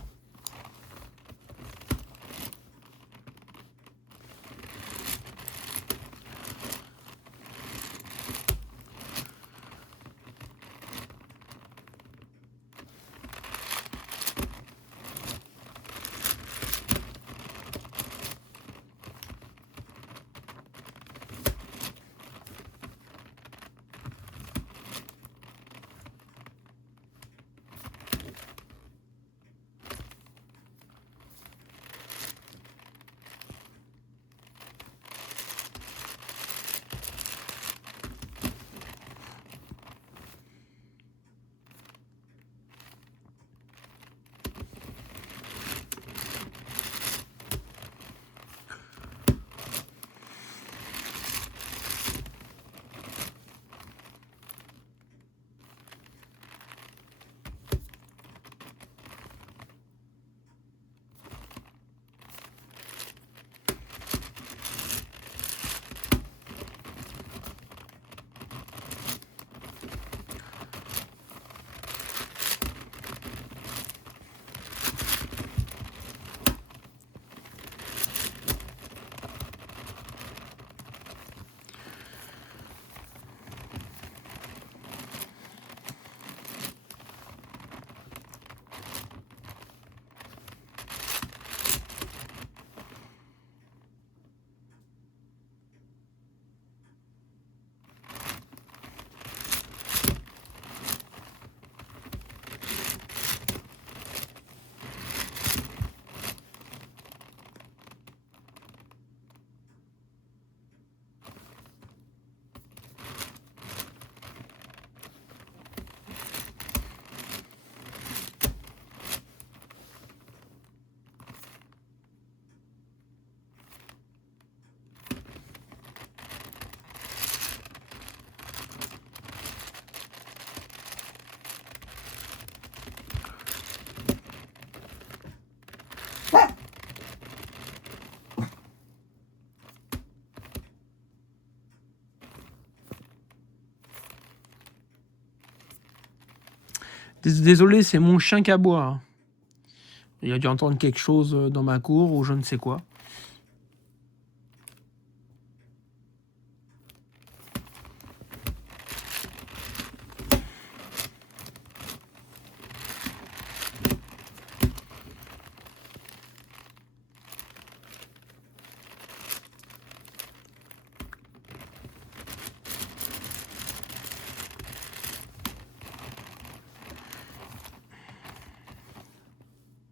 Désolé, c'est mon chien qui aboie. Il a dû entendre quelque chose dans ma cour ou je ne sais quoi.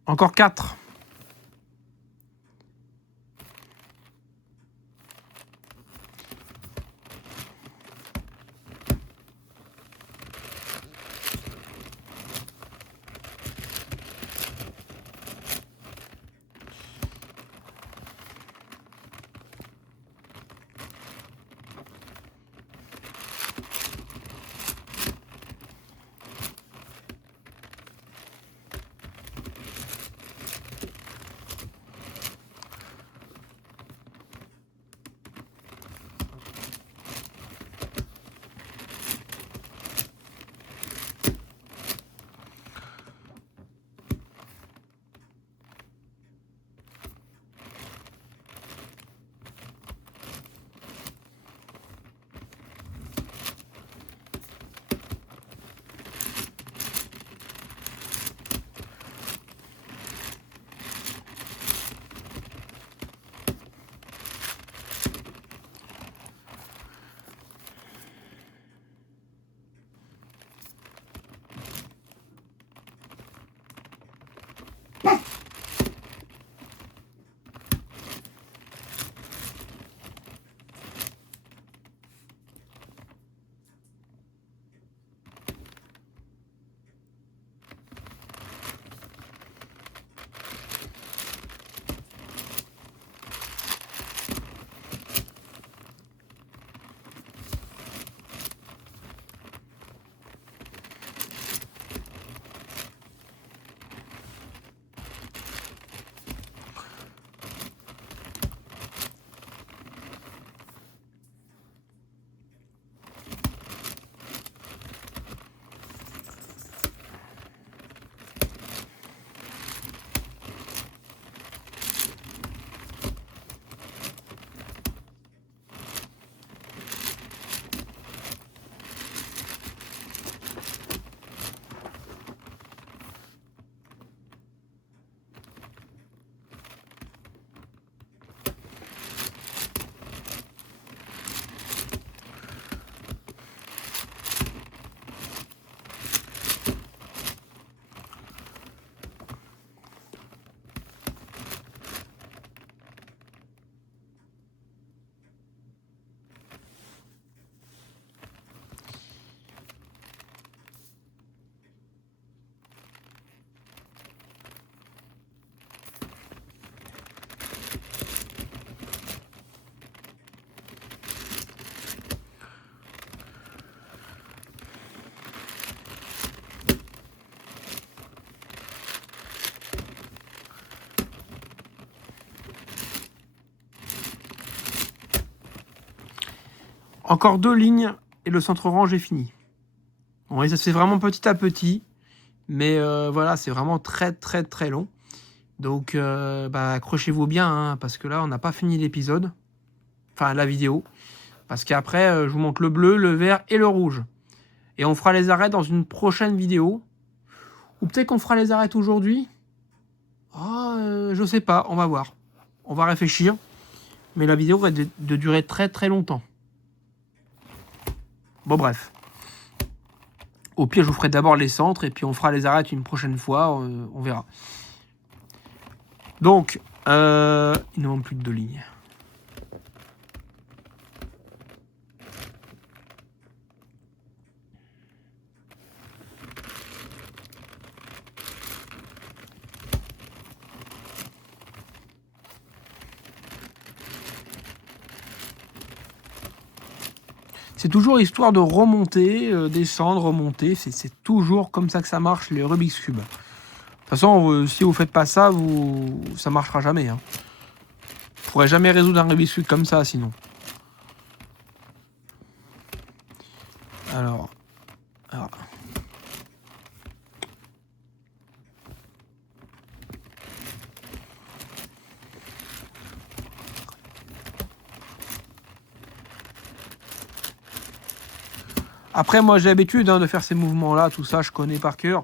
Encore 4. Encore 2 lignes et le centre orange est fini. Bon, et ça se fait vraiment petit à petit. Mais voilà, c'est vraiment très très très long. Donc accrochez-vous bien, hein, parce que là, on n'a pas fini l'épisode. Enfin, la vidéo. Parce qu'après, je vous montre le bleu, le vert et le rouge. Et on fera les arrêts dans une prochaine vidéo. Ou peut-être qu'on fera les arrêts aujourd'hui. Je sais pas, on va voir. On va réfléchir. Mais la vidéo va de durer très très longtemps. Bon, bref. Au pire, je vous ferai d'abord les centres et puis on fera les arrêts une prochaine fois. On verra. Donc, il ne manque plus que 2 lignes. C'est toujours histoire de remonter, descendre, remonter. C'est toujours comme ça que ça marche, les Rubik's Cube. De toute façon, si vous faites pas ça, ça marchera jamais. Hein. Vous pourrez jamais résoudre un Rubik's Cube comme ça, sinon. Alors. Après, moi, j'ai l'habitude de faire ces mouvements-là, tout ça, je connais par cœur.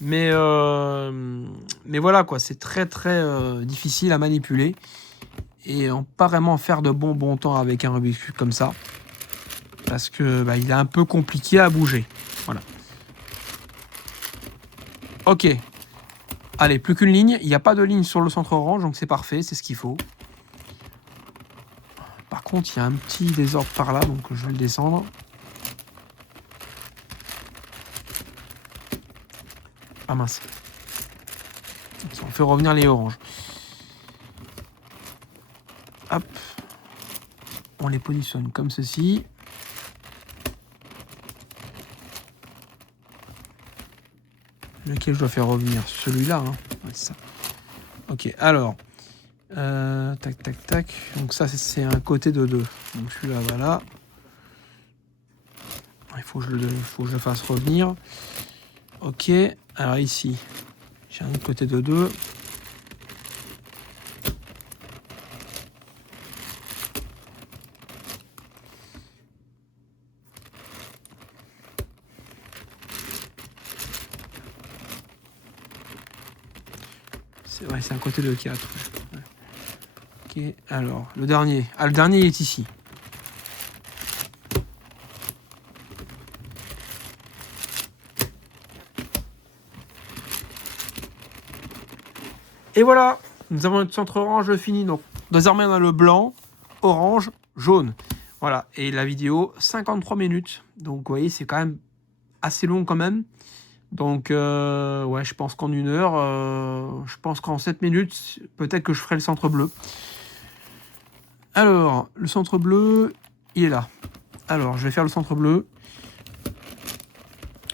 Mais voilà, quoi, c'est très, très difficile à manipuler. Et on peut pas vraiment faire de bon temps avec un Rubik's Cube comme ça. Parce que il est un peu compliqué à bouger. Voilà. Ok. Allez, plus qu'une ligne. Il n'y a pas de ligne sur le centre orange, donc c'est parfait, c'est ce qu'il faut. Par contre, il y a un petit désordre par là, donc je vais le descendre. Ah mince. On fait revenir les oranges. Hop. On les positionne comme ceci. Lequel je dois faire revenir? Celui-là, hein. Ouais, c'est ça. Ok, alors. Tac, tac, tac. Donc ça, c'est un côté de 2. Donc celui-là, voilà. Il faut que je le fasse revenir. Ok, alors ici, j'ai un côté de 2. C'est vrai, c'est un côté de 4. Ouais. Ok, alors, le dernier. Ah, le dernier est ici. Et voilà, nous avons notre centre orange fini. Donc, désormais, on a le blanc, orange, jaune. Voilà, et la vidéo, 53 minutes. Donc, vous voyez, c'est quand même assez long quand même. Donc, ouais, je pense qu'en 1 heure, je pense qu'en 7 minutes, peut-être que je ferai le centre bleu. Alors, le centre bleu, il est là. Alors, je vais faire le centre bleu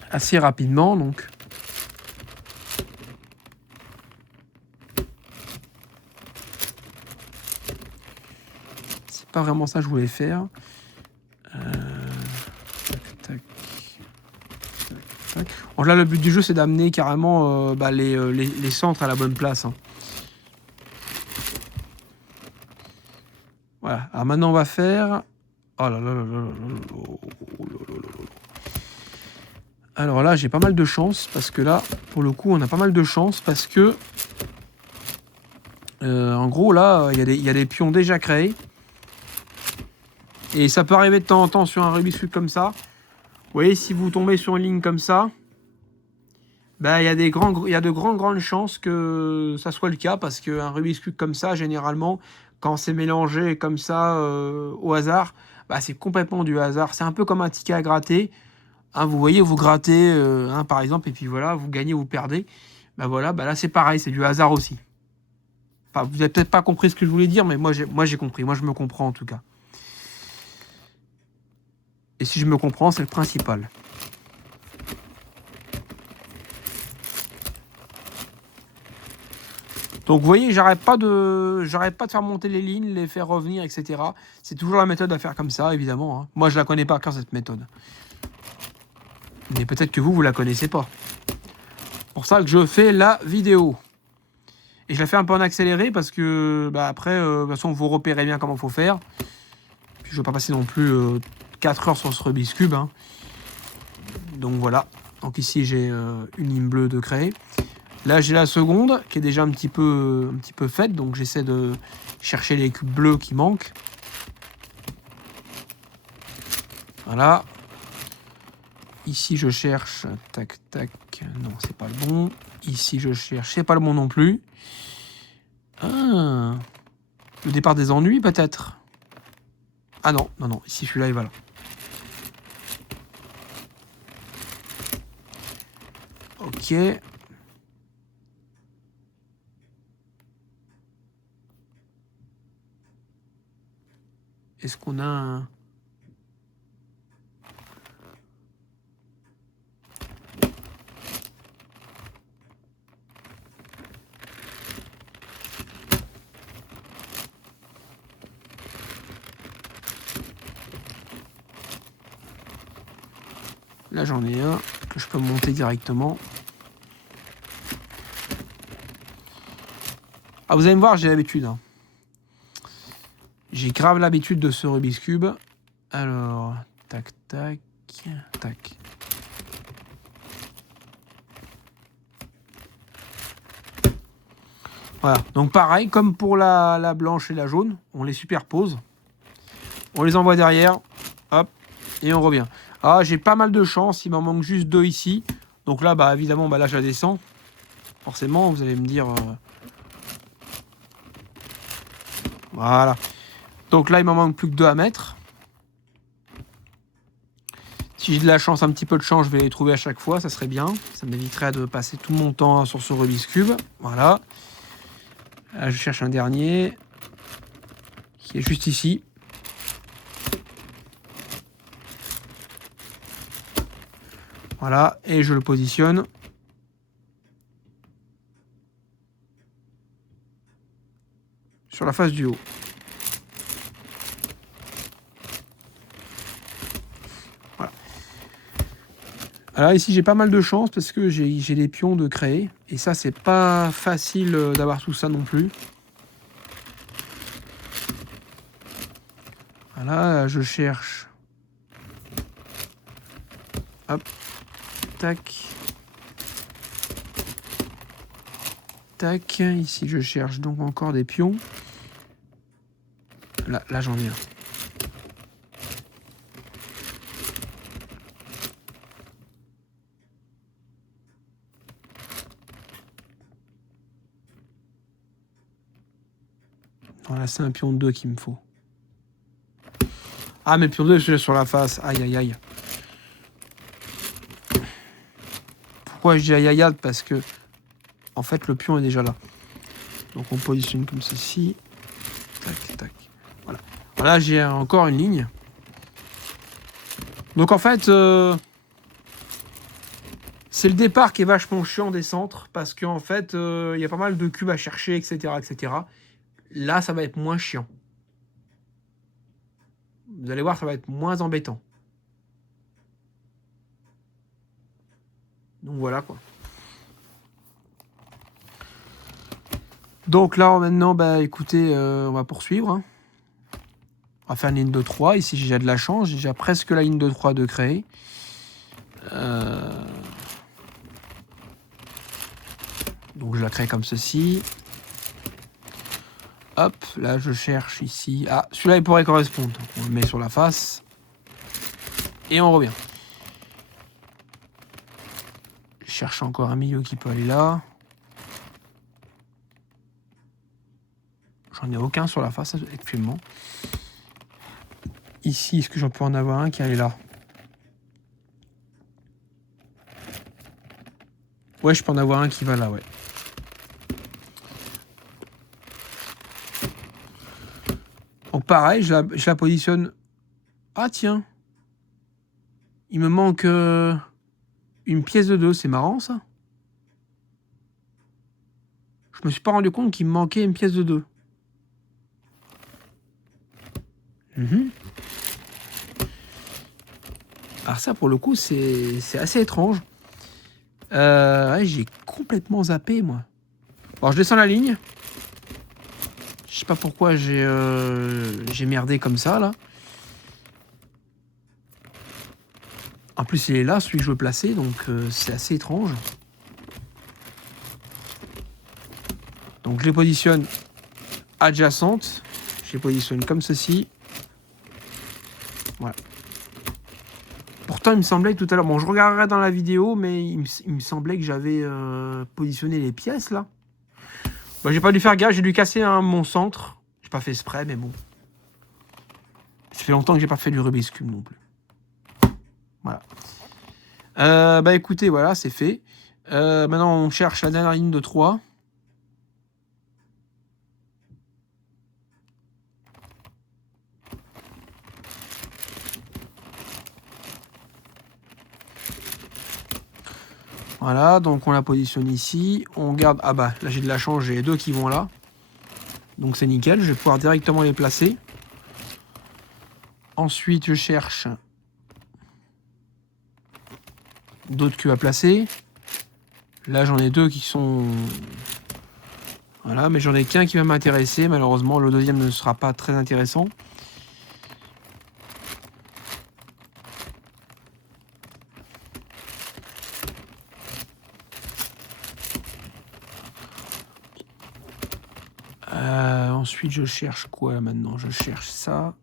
assez rapidement, donc. C'est pas vraiment ça que je voulais faire. Tac, tac, tac. Bon, là, le but du jeu, c'est d'amener carrément les centres à la bonne place. Hein. Voilà. Alors maintenant, on va faire... Oh là là là là là là. Alors là, j'ai pas mal de chance, parce que là, pour le coup, on a pas mal de chance, parce que... en gros, là, il y a des pions déjà créés. Et ça peut arriver de temps en temps sur un Rubik's Cube comme ça. Vous voyez, si vous tombez sur une ligne comme ça, il y a de grandes chances que ça soit le cas, parce qu'un Rubik's Cube comme ça, généralement, quand c'est mélangé comme ça au hasard, c'est complètement du hasard. C'est un peu comme un ticket à gratter. Hein, vous voyez, vous grattez, par exemple, et puis voilà, vous gagnez, vous perdez. Là c'est pareil, c'est du hasard aussi. Enfin, vous n'avez peut-être pas compris ce que je voulais dire, mais moi j'ai compris. Moi je me comprends en tout cas. Et si je me comprends, c'est le principal. Donc vous voyez, j'arrête pas de faire monter les lignes, les faire revenir, etc. C'est toujours la méthode à faire comme ça, évidemment. Hein. Moi, je la connais pas encore, cette méthode. Mais peut-être que vous la connaissez pas. C'est pour ça que je fais la vidéo. Et je la fais un peu en accéléré parce que après, de toute façon, vous repérez bien comment il faut faire. Puis je ne veux pas passer non plus 4 heures sur ce Rubik's Cube. Hein. Donc voilà. Donc ici, j'ai une ligne bleue de créer. Là, j'ai la seconde qui est déjà un petit peu faite. Donc j'essaie de chercher les cubes bleus qui manquent. Voilà. Ici, je cherche. Tac, tac. Non, c'est pas le bon. Ici, je cherche. C'est pas le bon non plus. Ah, le départ des ennuis, peut-être. Ah non, non, non. Ici, celui-là, il va là. Ok. Est-ce qu'on a un... Là, j'en ai un que je peux monter directement. Ah, vous allez me voir, j'ai l'habitude. Hein. J'ai grave l'habitude de ce Rubik's Cube. Alors, tac, tac. tac. Voilà, donc pareil, comme pour la blanche et la jaune, on les superpose. On les envoie derrière, hop, et on revient. Ah, j'ai pas mal de chance, il m'en manque juste 2 ici. Donc là, bah évidemment, bah là, je la descends. Forcément, vous allez me dire... Voilà. Donc là, il m'en manque plus que 2 à mettre. Si j'ai de la chance, un petit peu de chance, je vais les trouver à chaque fois, ça serait bien. Ça m'éviterait de passer tout mon temps sur ce Rubik's Cube. Voilà. Là, je cherche un dernier qui est juste ici. Voilà, et je le positionne. Sur la face du haut. Voilà. Alors ici, j'ai pas mal de chance parce que j'ai les pions de créer. Et ça, c'est pas facile d'avoir tout ça non plus. Voilà, je cherche. Hop. Tac. Tac. Ici, je cherche donc encore des pions. Là j'en ai un. Voilà, c'est un pion de 2 qu'il me faut. Ah, mais pion 2, je l'ai sur la face. Aïe, aïe, aïe. Pourquoi je dis aïe, aïe, aïe? Parce que, en fait, le pion est déjà là. Donc, on positionne comme ceci. Tac, tac. Voilà. Voilà, j'ai encore une ligne. Donc, en fait, c'est le départ qui est vachement chiant des centres. Parce qu'en fait, il y a pas mal de cubes à chercher, etc., etc. Là, ça va être moins chiant. Vous allez voir, ça va être moins embêtant. Donc voilà quoi. Donc là maintenant, bah écoutez, on va poursuivre. Hein. On va faire une ligne de 3. Ici j'ai déjà de la chance, j'ai déjà presque la ligne de 3 de créer. Donc je la crée comme ceci. Hop, là je cherche ici. Ah, celui-là il pourrait correspondre. On le met sur la face. Et on revient. Je cherche encore un milieu qui peut aller là. J'en ai aucun sur la face actuellement. Ici, est-ce que j'en peux en avoir un qui allait là? Ouais, je peux en avoir un qui va là, ouais. Donc pareil, je la positionne... Ah tiens. Il me manque une pièce de 2, c'est marrant ça. Je me suis pas rendu compte qu'il me manquait une pièce de 2. Alors ça, pour le coup, c'est assez étrange. Ouais, j'ai complètement zappé, moi. Bon, je descends la ligne. Je sais pas pourquoi j'ai merdé comme ça, là. En plus, il est là, celui que je veux placer, donc c'est assez étrange. Donc, je les positionne adjacentes. Je les positionne comme ceci. Voilà. Pourtant, il me semblait tout à l'heure... Bon, je regarderai dans la vidéo, mais il me semblait que j'avais positionné les pièces, là. Bah, j'ai pas dû faire gaffe, j'ai dû casser mon centre. J'ai pas fait exprès, mais bon. Ça fait longtemps que j'ai pas fait du Rubik's Cube non plus. Voilà. Bah écoutez, voilà, c'est fait. Maintenant, on cherche la dernière ligne de 3. Voilà, donc on la positionne ici. On garde... Ah bah, là j'ai de la chance, j'ai les 2 qui vont là. Donc c'est nickel, je vais pouvoir directement les placer. Ensuite, je cherche d'autres cubes à placer. Là, j'en ai 2 qui sont... Voilà, mais j'en ai qu'un qui va m'intéresser. Malheureusement, le deuxième ne sera pas très intéressant. Ensuite, je cherche quoi maintenant? Je cherche ça.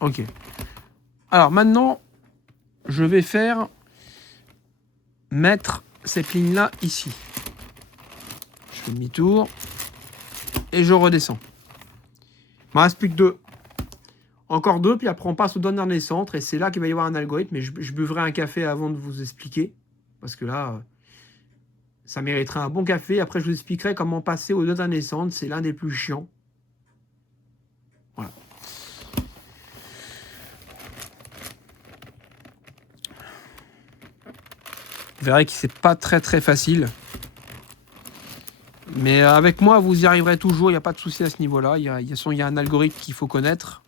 Ok. Alors maintenant, je vais mettre cette ligne-là ici. Je fais demi-tour et je redescends. Il me reste plus que 2. Encore 2, puis après on passe au dernier centre et c'est là qu'il va y avoir un algorithme. Mais je buvrai un café avant de vous expliquer. Parce que là, ça mériterait un bon café. Après, je vous expliquerai comment passer au dernier centre. C'est l'un des plus chiants. Voilà. Vous verrez que c'est pas très facile. Mais avec moi, vous y arriverez toujours. Il n'y a pas de souci à ce niveau-là. Il y a un algorithme qu'il faut connaître.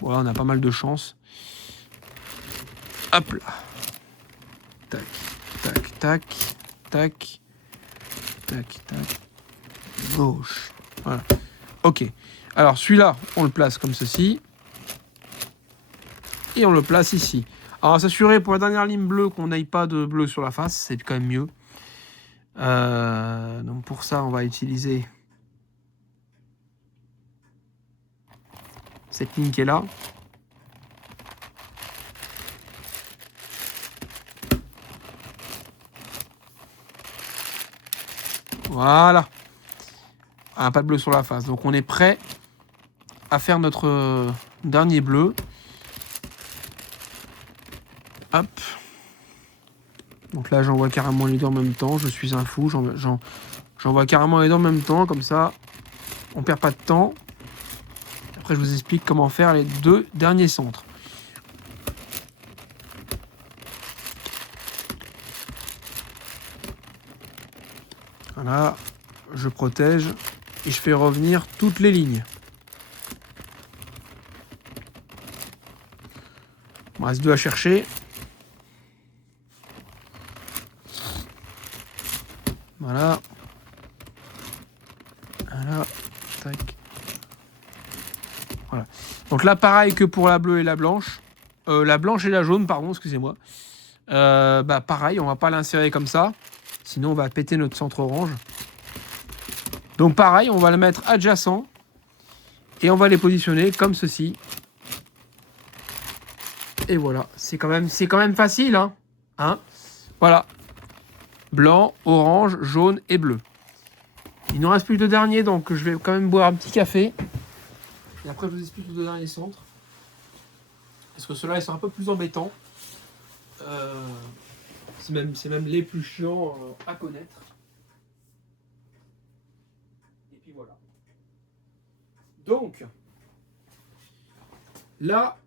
Voilà, on a pas mal de chance. Hop là. Tac, tac, tac, tac, tac, tac. Gauche. Voilà. Ok. Alors celui-là, on le place comme ceci. Et on le place ici. Alors s'assurer pour la dernière ligne bleue qu'on n'aille pas de bleu sur la face. C'est quand même mieux. Donc pour ça, on va utiliser cette ligne qui est là. Voilà. Ah, pas de bleu sur la face. Donc on est prêt à faire notre dernier bleu. Hop. Donc là, j'envoie carrément les deux en même temps. Je suis un fou. J'envoie carrément les deux en même temps. Comme ça, on perd pas de temps. Après, je vous explique comment faire les 2 derniers centres. Voilà. Je protège. Et je fais revenir toutes les lignes. Il me reste 2 à chercher. Voilà. Voilà. Tac. Voilà. Donc là, pareil que pour la bleue et la blanche. La blanche et la jaune, pardon, excusez-moi. Pareil, on va pas l'insérer comme ça. Sinon, on va péter notre centre orange. Donc pareil, on va le mettre adjacent. Et on va les positionner comme ceci. Et voilà. C'est quand même facile, hein. Voilà. Blanc, orange, jaune et bleu. Il nous reste plus que 2 derniers, donc je vais quand même boire un petit café. Et après, je vous explique les 2 derniers centres. Parce que ceux-là, ils sont un peu plus embêtants. C'est même les plus chiants à connaître. Et puis voilà. Donc, là,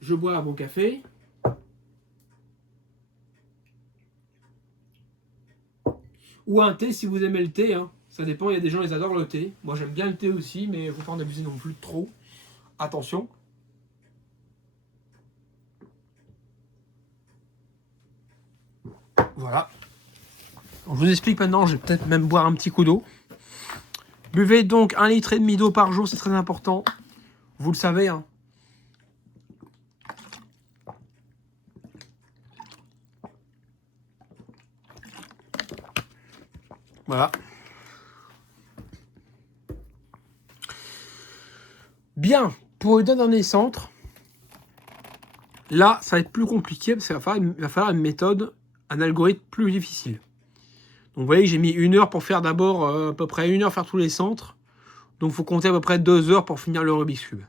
je bois mon café. Ou un thé si vous aimez le thé, hein. Ça dépend, il y a des gens, ils adorent le thé. Moi, j'aime bien le thé aussi, mais il ne faut pas en abuser non plus trop. Attention. Voilà. Je vous explique maintenant, je vais peut-être même boire un petit coup d'eau. Buvez donc 1,5 litre d'eau par jour, c'est très important. Vous le savez, hein. Voilà. Bien, pour le dernier centre, là, ça va être plus compliqué parce qu'il va falloir une méthode, un algorithme plus difficile. Donc vous voyez, j'ai mis 1 heure pour faire d'abord à peu près 1 heure faire tous les centres. Donc il faut compter à peu près 2 heures pour finir le Rubik's Cube.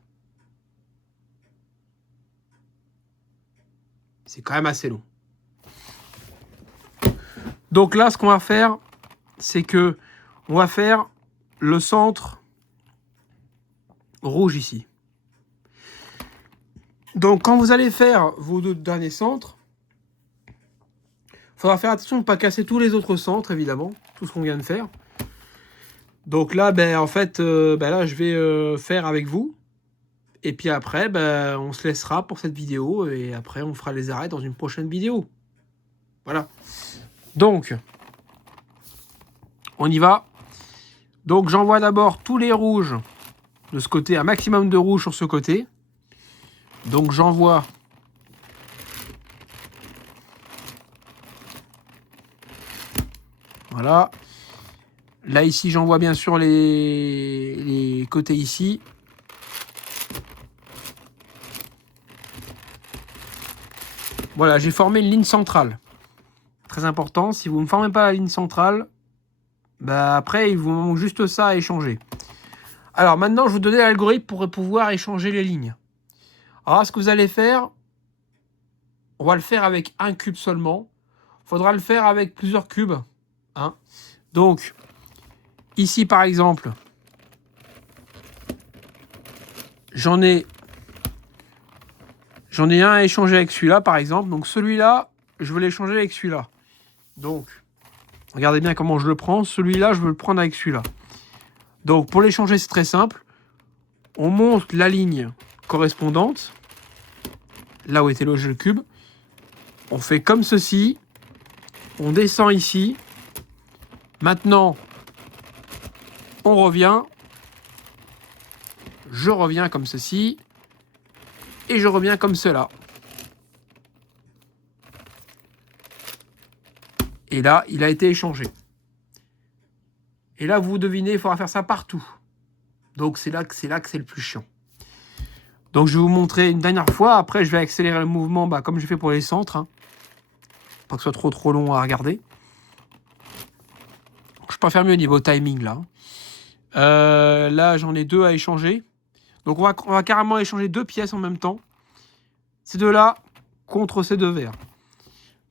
C'est quand même assez long. Donc là, ce qu'on va faire, c'est que on va faire le centre rouge ici. Donc quand vous allez faire vos 2 derniers centres, il faudra faire attention de ne pas casser tous les autres centres, évidemment, tout ce qu'on vient de faire. Donc là, en fait, là, je vais faire avec vous. Et puis après, on se laissera pour cette vidéo. Et après, on fera les arrêts dans une prochaine vidéo. Voilà. Donc, on y va. Donc, j'envoie d'abord tous les rouges de ce côté, un maximum de rouge sur ce côté. Donc j'envoie voilà. Là ici j'envoie bien sûr les côtés ici. Voilà, j'ai formé une ligne centrale. Très important, si vous ne formez pas la ligne centrale, bah après il vous manque juste ça à échanger. Alors maintenant je vais vous donner l'algorithme pour pouvoir échanger les lignes. Alors ce que vous allez faire, on va le faire avec un cube seulement. Il faudra le faire avec plusieurs cubes. Hein. Donc, ici par exemple, j'en ai un à échanger avec celui-là par exemple. Donc celui-là, je veux l'échanger avec celui-là. Donc, regardez bien comment je le prends. Celui-là, je veux le prendre avec celui-là. Donc pour l'échanger, c'est très simple. On monte la ligne correspondante, là où était logé le cube. On fait comme ceci. On descend ici. Maintenant, on revient. Je reviens comme ceci. Et je reviens comme cela. Et là, il a été échangé. Et là, vous devinez, il faudra faire ça partout. Donc c'est là que c'est le plus chiant. Donc je vais vous montrer une dernière fois. Après, je vais accélérer le mouvement comme je fais pour les centres. Hein. Pas que ce soit trop long à regarder. Je peux pas faire mieux au niveau timing là. Là, j'en ai 2 à échanger. Donc on va carrément échanger 2 pièces en même temps. Ces deux-là contre ces 2 verts.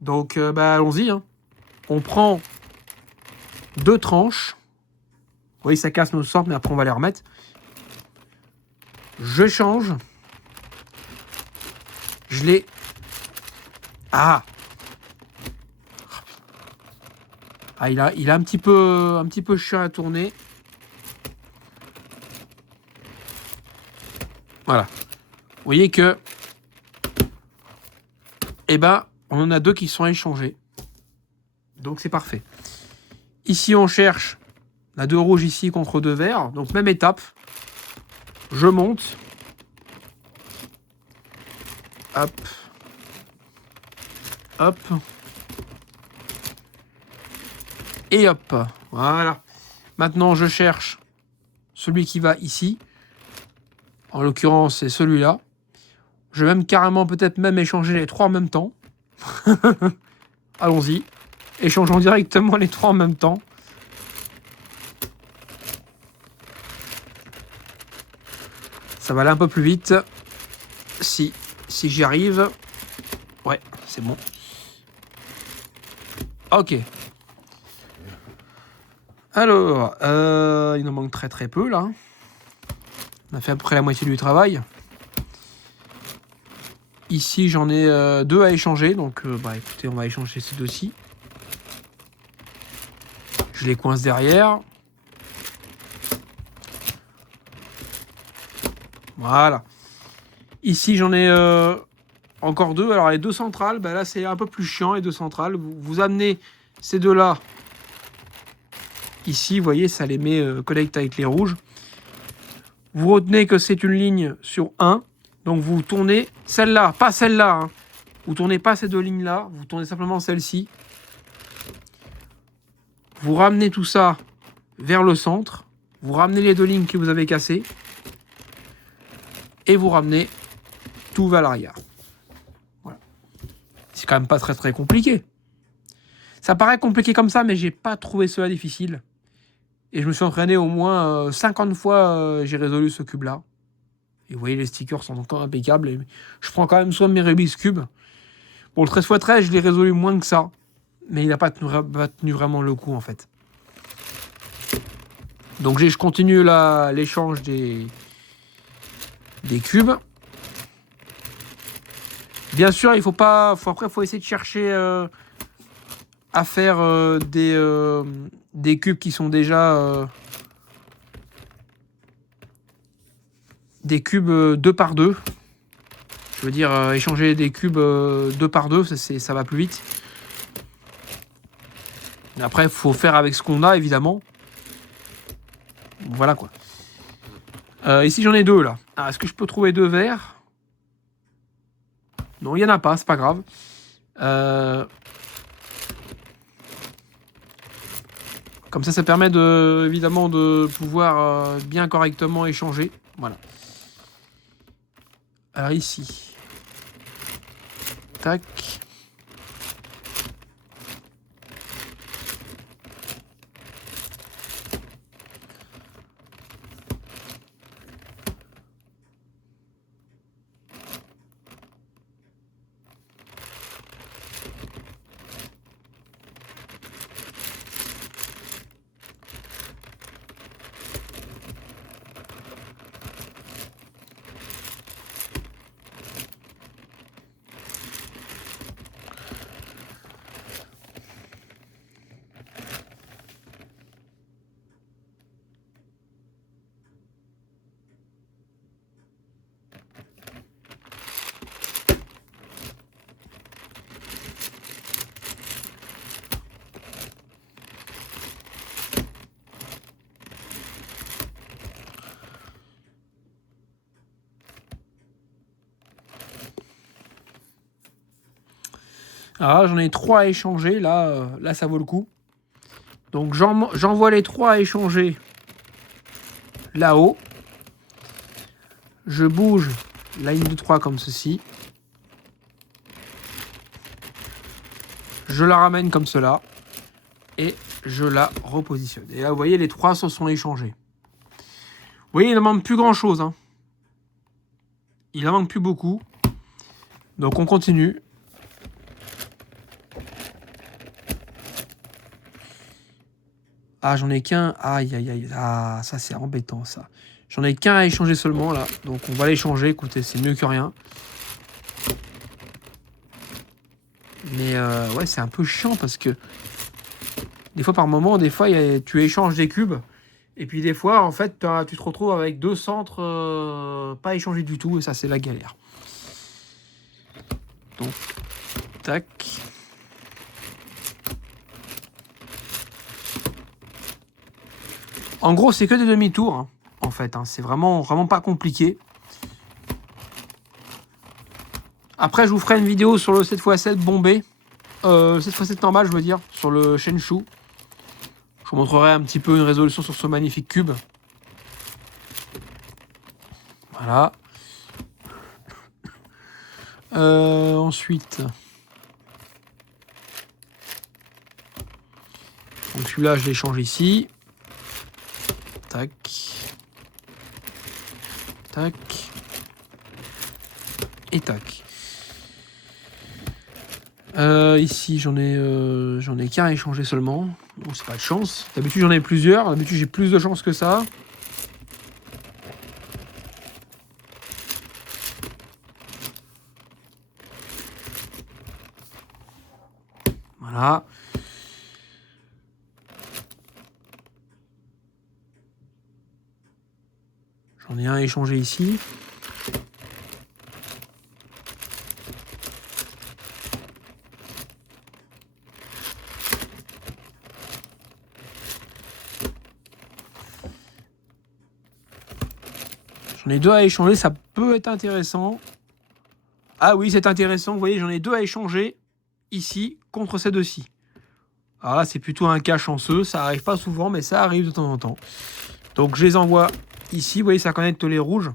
Donc allons-y. Hein. On prend 2 tranches. Vous voyez, ça casse nos centres, mais après on va les remettre. Je change. Je les... Ah, il a un petit peu chiant à tourner. Voilà. Vous voyez que... on en a 2 qui sont échangés. Donc c'est parfait. Ici, on cherche la 2 rouges ici contre 2 verts. Donc même étape. Je monte. Hop. Hop. Et hop. Voilà. Maintenant, je cherche celui qui va ici. En l'occurrence, c'est celui-là. Je vais même carrément peut-être même échanger les 3 en même temps. Allons-y. Échangeons directement les 3 en même temps. Ça va aller un peu plus vite. Si j'y arrive. Ouais, c'est bon. Ok. Alors, il nous manque très peu là. On a fait à peu près la moitié du travail. Ici, j'en ai 2 à échanger. Donc, écoutez, on va échanger ces 2-ci. Je les coince derrière. Voilà. Ici, j'en ai encore 2. Alors, les 2 centrales, là, c'est un peu plus chiant, les 2 centrales. Vous amenez ces 2-là. Ici, vous voyez, ça les met connecte avec les rouges. Vous retenez que c'est une ligne sur 1. Donc, vous tournez celle-là, pas celle-là. Hein. Vous tournez pas ces 2 lignes-là. Vous tournez simplement celle-ci. Vous ramenez tout ça vers le centre. Vous ramenez les 2 lignes que vous avez cassées. Et vous ramenez tout vers l'arrière. Voilà. C'est quand même pas très compliqué. Ça paraît compliqué comme ça, mais j'ai pas trouvé cela difficile. Et je me suis entraîné au moins 50 fois, j'ai résolu ce cube-là. Et vous voyez, les stickers sont encore impeccables. Et je prends quand même soin de mes Rubik's Cube. Bon, le 13x13, je l'ai résolu moins que ça. Mais il n'a pas tenu vraiment le coup, en fait. Donc, je continue l'échange des cubes. Bien sûr, il faut pas... Après, il faut essayer de chercher à faire des cubes qui sont déjà... des cubes 2 par 2. Je veux dire, échanger des cubes 2 par 2, ça va plus vite. Après, il faut faire avec ce qu'on a, évidemment. Voilà, quoi. Ici, j'en ai 2, là. Alors, est-ce que je peux trouver 2 verts? Non, il n'y en a pas, c'est pas grave. Comme ça permet évidemment de pouvoir bien correctement échanger. Voilà. Alors ici. Tac. Alors j'en ai 3 à échanger, là ça vaut le coup. Donc j'envoie les 3 à échanger là-haut. Je bouge la ligne de 3 comme ceci. Je la ramène comme cela. Et je la repositionne. Et là vous voyez les 3 se sont échangés. Vous voyez il ne manque plus grand chose. Hein. Il en manque plus beaucoup. Donc on continue. Ah, j'en ai qu'un. Aïe, aïe, aïe. Ah, ça, c'est embêtant, ça. J'en ai qu'un à échanger seulement, là. Donc, on va l'échanger. Écoutez, c'est mieux que rien. Mais, ouais, c'est un peu chiant parce que... Des fois, par moment, tu échanges des cubes. Et puis, des fois, en fait, tu te retrouves avec 2 centres pas échangés du tout. Et ça, c'est la galère. Donc, tac... En gros, c'est que des demi-tours, hein, en fait. Hein. C'est vraiment pas compliqué. Après, je vous ferai une vidéo sur le 7x7 bombé. 7x7 normal, je veux dire, sur le Shenshu. Je vous montrerai un petit peu une résolution sur ce magnifique cube. Voilà. Ensuite... Donc celui-là, je l'échange ici. Tac. Tac. Et tac. Ici, j'en ai qu'un à échanger seulement. Bon, c'est pas de chance. D'habitude, j'en ai plusieurs. D'habitude, j'ai plus de chance que ça. Voilà. J'en ai un à échanger ici. J'en ai 2 à échanger, ça peut être intéressant. Ah oui, c'est intéressant. Vous voyez, j'en ai 2 à échanger ici contre ces 2-ci. Alors là, c'est plutôt un cas chanceux. Ça arrive pas souvent, mais ça arrive de temps en temps. Donc, je les envoie ici. Vous voyez, ça connecte les rouges.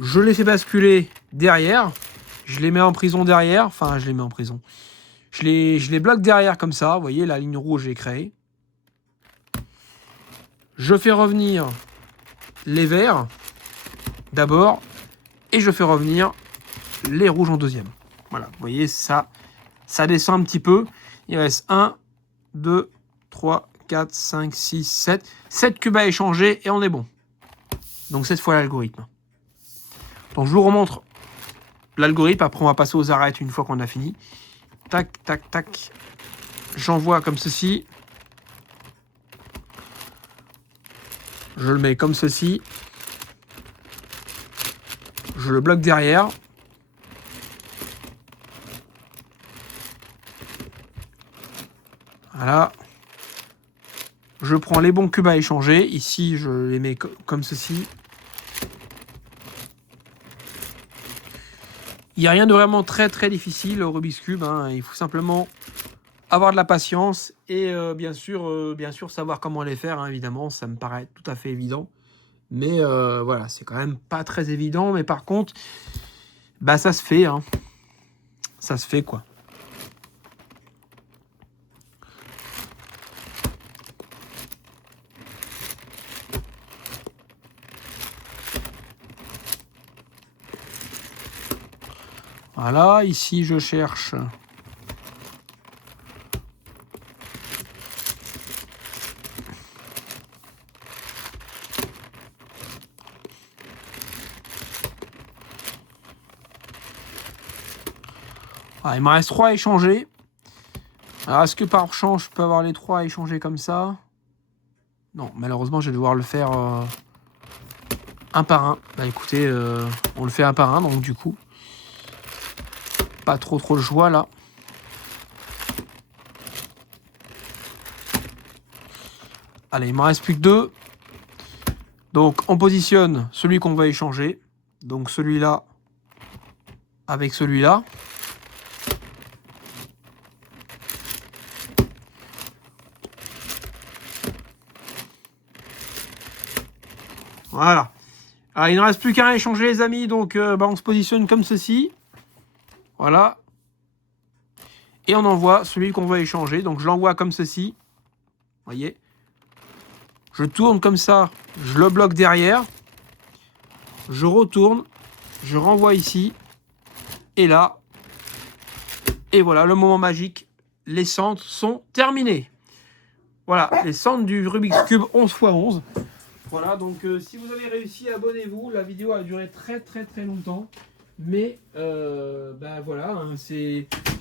Je les fais basculer derrière. Je les mets en prison derrière. Enfin, je les mets en prison. Je les bloque derrière comme ça. Vous voyez, la ligne rouge est créée. Je fais revenir les verts d'abord. Et je fais revenir les rouges en deuxième. Voilà, vous voyez, ça descend un petit peu. Il reste 1, 2, 3, 4, 5, 6, 7. 7 cubes à échanger et on est bon. Donc cette fois l'algorithme. Donc je vous remontre l'algorithme. Après, on va passer aux arêtes une fois qu'on a fini. Tac, tac, tac. J'envoie comme ceci. Je le mets comme ceci. Je le bloque derrière. Voilà. Je prends les bons cubes à échanger. Ici, je les mets comme ceci. Il n'y a rien de vraiment très très difficile au Rubik's Cube. Hein. Il faut simplement avoir de la patience et bien sûr savoir comment les faire. Hein, évidemment, ça me paraît tout à fait évident. Mais voilà, c'est quand même pas très évident. Mais par contre, bah ça se fait. Hein. Ça se fait quoi. Voilà, ici je cherche il me reste 3 à échanger. Alors, est-ce que par chance, je peux avoir les 3 à échanger comme ça? Non, malheureusement, je vais devoir le faire un par un. Bah écoutez, on le fait un par un, donc du coup, pas trop de joie là. Allez, il m'en reste plus que 2. Donc, on positionne celui qu'on va échanger. Donc, celui-là avec celui-là. Voilà. Alors, il ne reste plus qu'un à échanger, les amis. Donc, on se positionne comme ceci. Voilà. Et on envoie celui qu'on va échanger. Donc, je l'envoie comme ceci. Vous voyez. Je tourne comme ça. Je le bloque derrière. Je retourne. Je renvoie ici. Et là. Et voilà, le moment magique. Les centres sont terminés. Voilà, les centres du Rubik's Cube 11×11. Voilà, donc si vous avez réussi, abonnez-vous. La vidéo a duré très longtemps. Mais voilà, hein,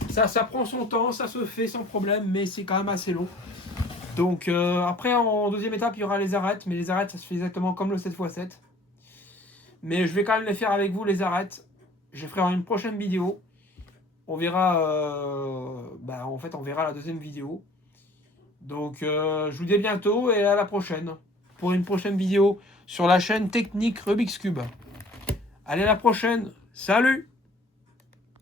ça prend son temps, ça se fait sans problème, mais c'est quand même assez long. Donc après, en deuxième étape, il y aura les arêtes. Mais les arêtes, ça se fait exactement comme le 7×7. Mais je vais quand même les faire avec vous, les arêtes. Je ferai une prochaine vidéo. On verra, en fait, on verra la deuxième vidéo. Donc, je vous dis à bientôt et à la prochaine. Pour une prochaine vidéo sur la chaîne Technique Rubik's Cube. Allez, à la prochaine. Salut!